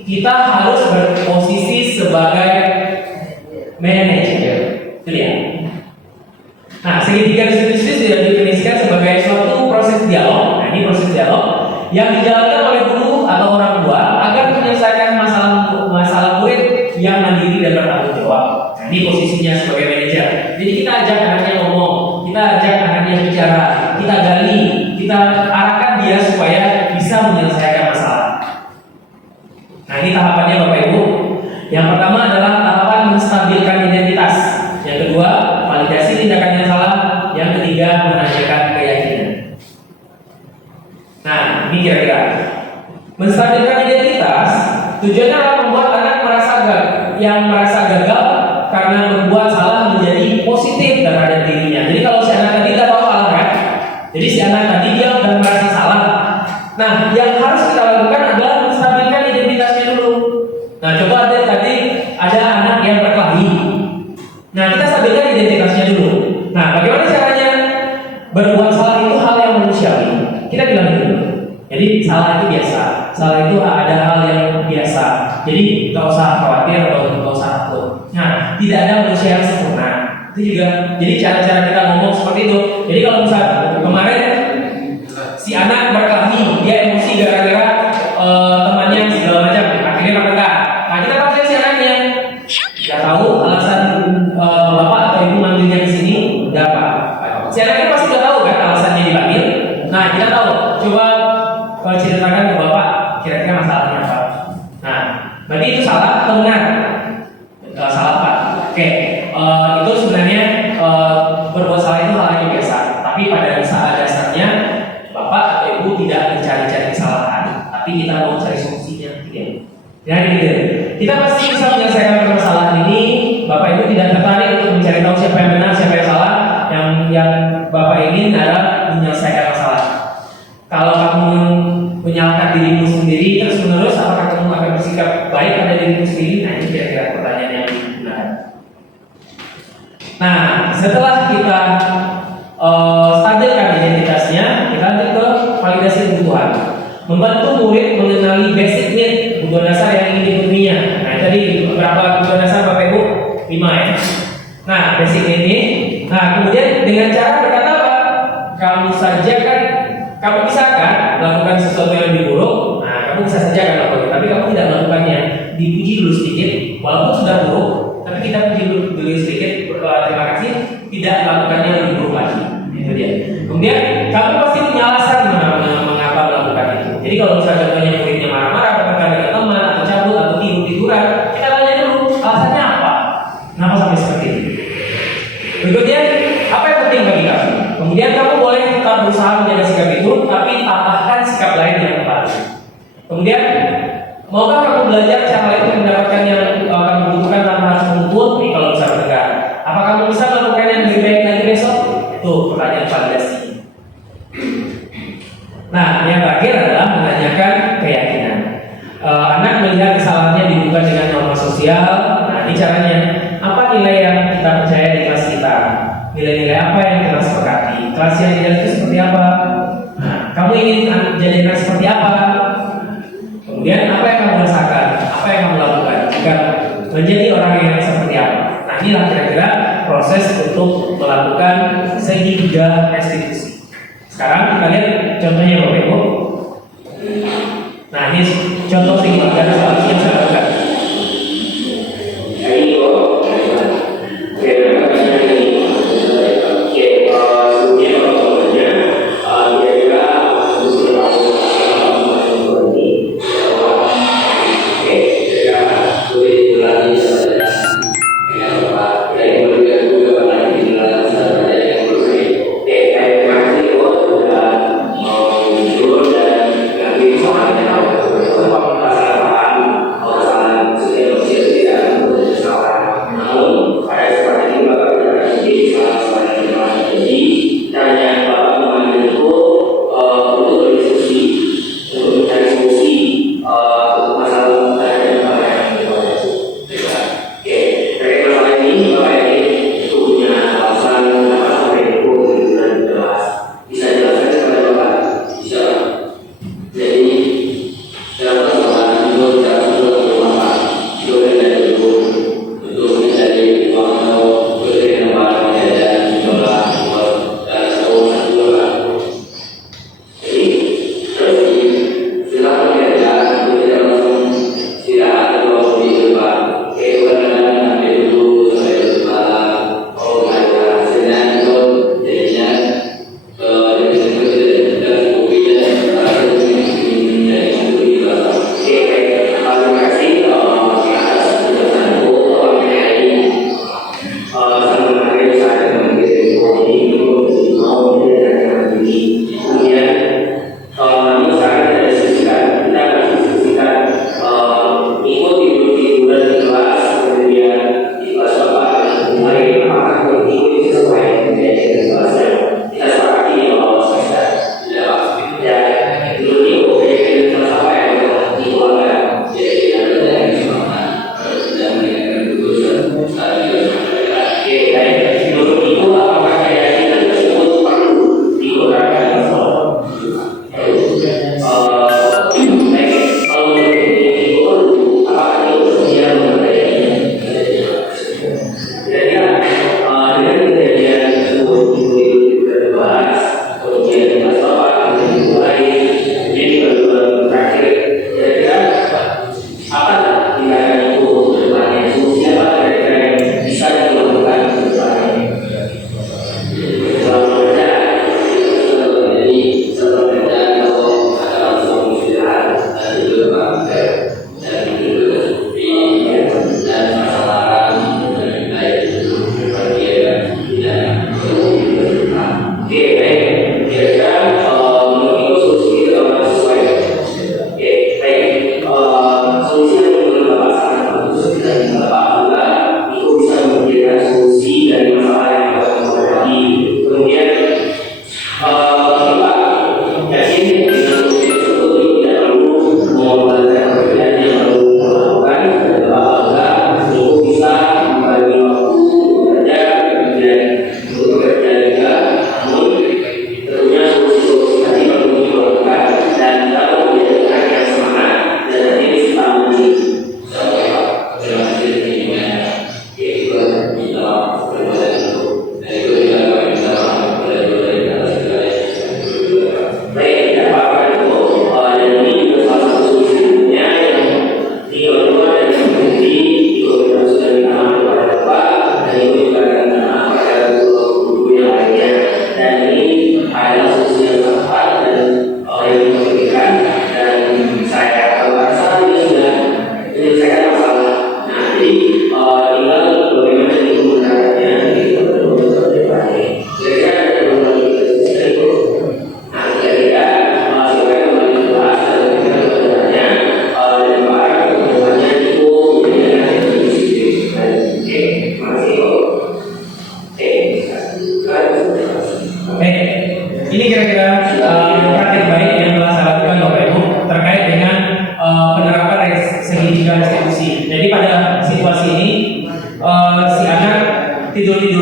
kita harus berposisi sebagai manajer. Itu dia. Nah, segi 3 restitusi sudah didefinisikan sebagai suatu proses dialog. Nah, ini proses dialog yang dijalankan oleh guru atau orang tua agar menyelesaikan masalah murid yang mandiri dan bertanggung jawab. Nah, ini posisinya sebagai manajer. Jadi kita ajak anaknya ngomong, kita ajak anaknya bicara, kita gali, kita arahkan dia supaya bisa menyelesaikan masalah. tahapannya Bapak Ibu. Yang pertama adalah tahapan menstabilkan identitas. Yang kedua, validasi tindakan yang salah. Yang ketiga, menanyakan keyakinan. Nah, ini kira-kira menstabilkan identitas tujuannya adalah membuat anak merasa gagal karena berbuat salah menjadi positif terhadap dirinya. Jadi kalau si anak tadi nggak tahu salah kan? Jadi si anak tadi dia udah merasa salah. Nah, yang harus kita lakukan adalah menstabilkan identitasnya dulu. Nah, coba tadi ada anak yang berkelahi. Nah, kita stabilkan identitasnya dulu. Nah, bagaimana caranya? Berbuat salah itu hal yang manusiawi. Kita bilang dulu. Jadi salah itu biasa. Salah itu ada hal yang biasa. Jadi nggak usah khawatir atau nggak usah takut. Nah, tidak ada manusia yang sempurna. Itu juga. Jadi cara-cara kita ngomong seperti itu. Jadi kalau misalnya kemarin si anak berkelahi, dia emosi gara-gara temannya segala macam, akhirnya bertengkar. Nah, kita panggil si anaknya. Tidak tahu alasan bapak atau ibu manggilnya di sini udah apa. Si anaknya pasti udah tahu kan alasannya dipanggil. Nah, kita tahu. Coba ceritakan ke bapak kira-kira masalahnya apa. Nah, berarti itu salah atau benar? Salah Pak. Oke, itu sebenarnya berbuat salah itu hal yang biasa. Tapi pada saat dasarnya bapak atau ibu tidak mencari-cari kesalahan, tapi kita mau cari solusinya. Jadi kita pasti bisa menyelesaikan permasalahan ini. Bapak ibu tidak tertarik untuk mencari tahu siapa yang benar, siapa yang salah. Yang bapak ingin adalah menyelesaikan masalah. Kalau kamu menyalahkan dirimu sendiri terus menerus, apakah kamu akan bersikap baik pada dirimu sendiri? Nah, ini kira-kira pertanyaan yang benar. Nah, setelah kita stabilkan identitasnya, kita lanjut ke validasi kebutuhan. Membantu murid mengenali basic need, kebutuhan dasar yang ingin dipenuhinya. Nah, tadi beberapa kebutuhan dasar Bapak Ibu? 5 ya. Nah, basic need ini. Nah, kemudian dengan cara berkata apa? Kamu saja kan, kamu bisa kan melakukan sesuatu yang lebih buruk. Nah, kamu bisa saja kan melakukan, tapi kamu tidak melakukannya. Dipuji dulu sedikit, walaupun sudah buruk, tapi kita puji dulu sedikit. Terima kasih, tidak melakukannya lebih buruk lagi. Itu dia. Kemudian kamu pasti punya alasan mengapa melakukan itu. Jadi kalau misalnya contohnya muridnya marah-marah, bertengkar dengan teman, atau cabut, atau tidur-tiduran, kita tanya dulu alasannya apa. Kenapa sampai seperti itu? Berikutnya, apa yang penting bagi kamu? Kemudian kamu boleh tetap berusaha menjaga sikap itu, tapi tambahkan sikap lain yang tepat. Kemudian, maukah kamu belajar cara lain untuk mendapatkan yang kamu butuhkan tanpa harus menuntut? Nih kalau bisa bertengkar, apa kamu bisa melakukan yang lebih baik lagi besok? Itu pertanyaan validasi. Nah, yang terakhir adalah menanyakan keyakinan. Anak melihat kesalahannya dibuka dengan norma sosial. Nah, ini caranya. Apa nilai yang kita percaya di kelas kita? Nilai-nilai apa yang kita sepakati? Kelas yang ideal itu seperti apa? Nah, kamu ingin jadi anak seperti apa? Kemudian apa yang kamu rasakan? Apa yang kamu lakukan jika menjadi orang yang seperti apa? Nah, inilah kira-kira proses untuk melakukan segitiga restitusi. Sekarang kita lihat contohnya Bapak Ibu. Nah, ini contoh segitiga restitusi yang saya lakukan.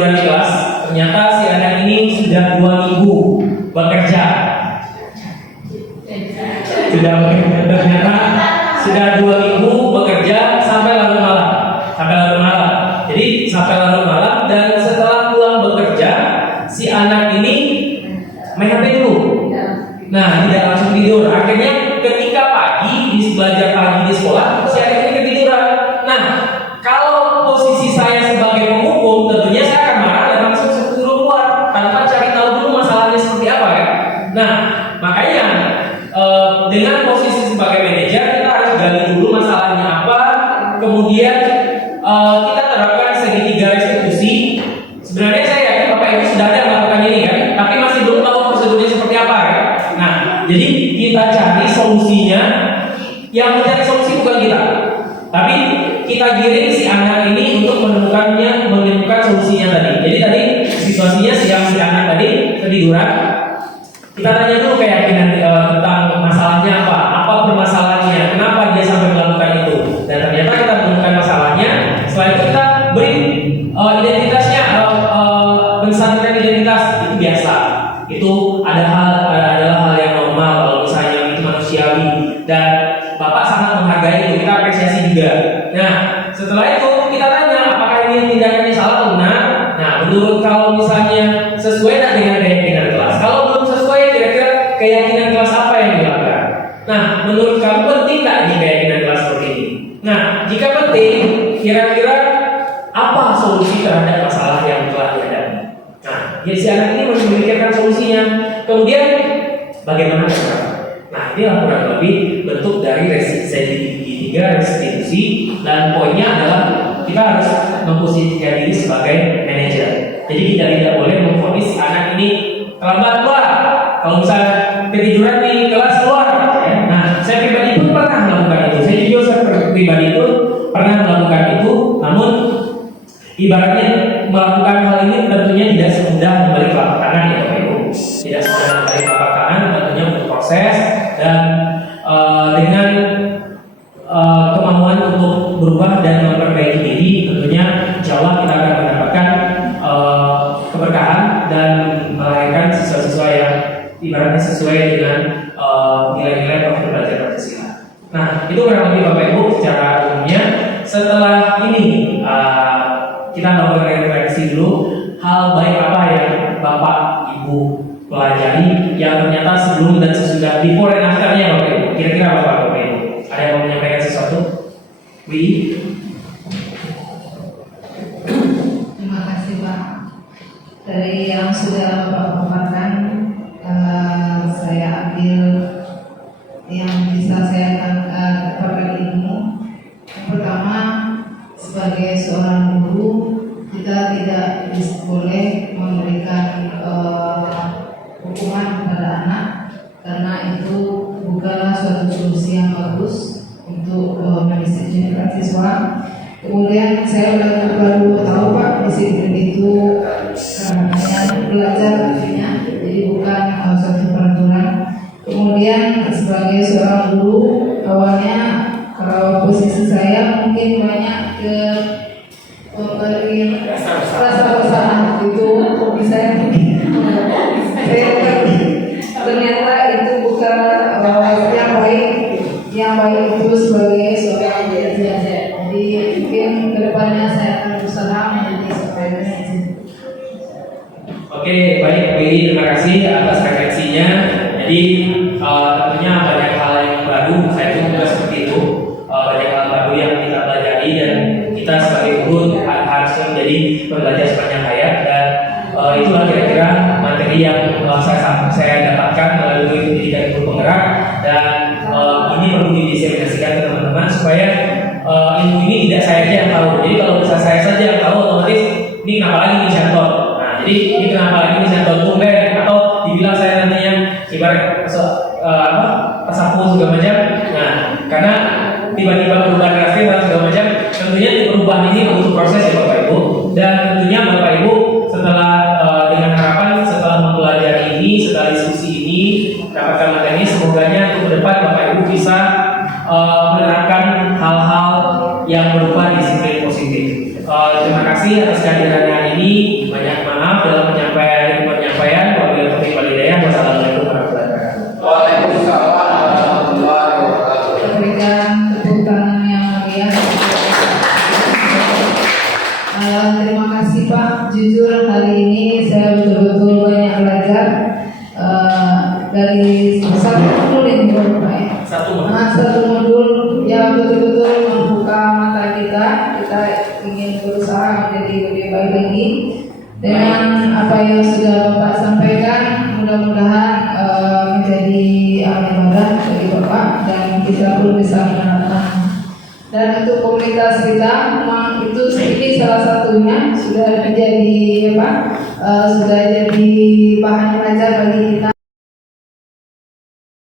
ketiduran di kelas. Ternyata si anak ini sudah 2 minggu bekerja. Ternyata sudah 2 minggu bekerja sampai larut malam. Jadi sampai larut malam, dan setelah pulang bekerja, si anak ini main HP dulu. Nah, tidak langsung tidur. Akhirnya ketika pagi belajar pagi di sekolah, si anak ini ketiduran. Nah, kalau posisi saya sebagai penghukum, tentunya saya akan marah dan langsung suruh keluar tanpa cari tahu dulu masalahnya seperti apa ya. Nah, makanya dengan posisi sebagai manajer, kita harus gali dulu masalahnya apa, kemudian kita terapkan segitiga restitusi. Sebenarnya saya yakin Bapak Ibu sudah ada melakukan ini kan, tapi masih belum tahu prosedurnya seperti apa ya. Nah, jadi kita cari solusinya. Yang mencari solusi bukan kita, tapi kita giring si anak ini untuk menemukan solusinya tadi. Jadi tadi situasinya siang si anak tadi ketiduran. Kita tanya dulu keyakinan tentang masalahnya apa permasalahannya, kenapa dia sampai melakukan itu. Dan ternyata kita menemukan masalahnya. Setelah itu kita beri identitasnya, mensandarkan identitas, itu biasa. Itu adalah hal yang normal kalau misalnya itu manusiawi, dan Bapak sangat menghargai itu, kita apresiasi juga. Nah, setelah itu kita tanya apakah ini tindakannya salah atau benar. Nah, menurut kalau misalnya sesuai tak dengan keyakinan kelas. Kalau belum sesuai, kira-kira keyakinan kelas apa yang dilakukan? Nah, menurut kamu penting tak ini keyakinan kelas seperti ini? Nah, jika penting, kira-kira apa solusi terhadap masalah yang telah dihadapi? Nah, ya si anak ini memikirkan solusinya. Kemudian bagaimana cara? Nah, ini kurang lebih bentuk dari segitiga restitusi, dan poinnya adalah kita harus memposisikan diri sebagai manajer. Jadi kita tidak boleh memvonis anak ini terlambat keluar. Kalau misalnya ketiduran di kelas keluar, ya. Nah, saya pribadi pun pernah melakukan itu. Saya pribadi pun pernah melakukan itu. Namun ibaratnya melakukan hal ini tentunya tidak semudah membalik telapak tangan ya Bapak Ibu. Tidak semudah membalik telapak tangan, tentunya butuh proses, dan dengan kemauan untuk berubah dan memperbaiki diri, tentunya insya Allah kita akan mendapatkan keberkahan dan melahirkan siswa-siswa yang ibaratnya sesuai dengan nilai-nilai profil belajar Pancasila. Nah, itu kurang lebih Bapak Ibu secara umumnya. Setelah ini kita melakukan refleksi dulu, hal baik apa yang Bapak Ibu pelajari yang ternyata sebelum dan sesudah, before and after-nya Bapak Ibu. Kira-kira apa Bapak Ibu? Ada yang mau menyampaikan sesuatu? Terima kasih Pak. Dari yang sudah Bapak paparkan, saya ambil yang bisa saya dapatkan ilmu. Yang pertama, sebagai seorang guru, kita tidak boleh memberikan hukuman kepada anak, karena itu bukanlah suatu solusi yang bagus untuk mendisiplinkan siswa. Kemudian saya baru tahu Pak, disiplin itu hanya belajar artinya, jadi bukan suatu peraturan. Kemudian sebagai seorang guru, awalnya kalau posisi saya mungkin banyak ke memberi rasa bersalah itu bisa ternyata itu bukan yang baik. Yang baik itu sebagai seorang manajer. Jadi mungkin kedepannya saya akan berusaha menjadi seorang manajer. Oke, baik Bu Ili, terima kasih atas refleksinya. Jadi tentunya banyak hal yang baru, saya juga seperti itu. Banyak hal baru yang kita pelajari, dan kita sebagai guru harus menjadi pembelajar sepanjang hayat. Dan itulah kira-kira materi yang saya dapatkan melalui pendidikan guru penggerak, dan ini perlu didiseminasikan ke teman-teman supaya ilmu ini tidak saya saja yang tahu. Jadi kalau misalnya saya saja yang tahu, otomatis ini kenapa lagi nih Shanton? Nah, jadi ini kenapa lagi nih Shanton tumben, atau dibilang saya nantinya ibarat tersapu segala macam. Nah, karena tiba-tiba perubahan drastis dan segala macam, tentunya perubahan ini butuh proses ya Bapak Ibu. Dan tentunya Bapak Ibu setelah dengan harapan setelah mempelajari ini, setelah diskusi ini, dapatkan materi, semoganya untuk ke depan Bapak Ibu bisa menerapkan hal-hal yang berupa disiplin positif. Terima kasih atas kehadirannya ini. Banyak maaf dalam penyampaian. Wabillahi taufiq wal hidayah. Wassalamualaikum warahmatullahi wabarakatuh. Waalaikumsalam warahmatullahi wabarakatuh. Berikan tepuk tangan yang meriah. Terima kasih Pak. Jujur hari ini saya betul-betul banyak belajar dari satu modul ini Pak ya. Satu modul yang betul-betul membuka mata kita. Kita ingin berusaha menjadi lebih baik lagi dengan apa yang sudah Bapak sampaikan. Mudah-mudahan menjadi amal ibadah bagi Bapak dan kita pun bisa menerapkan. Dan untuk komunitas kita memang itu ini salah satunya sudah menjadi sudah jadi bahan belajar bagi kita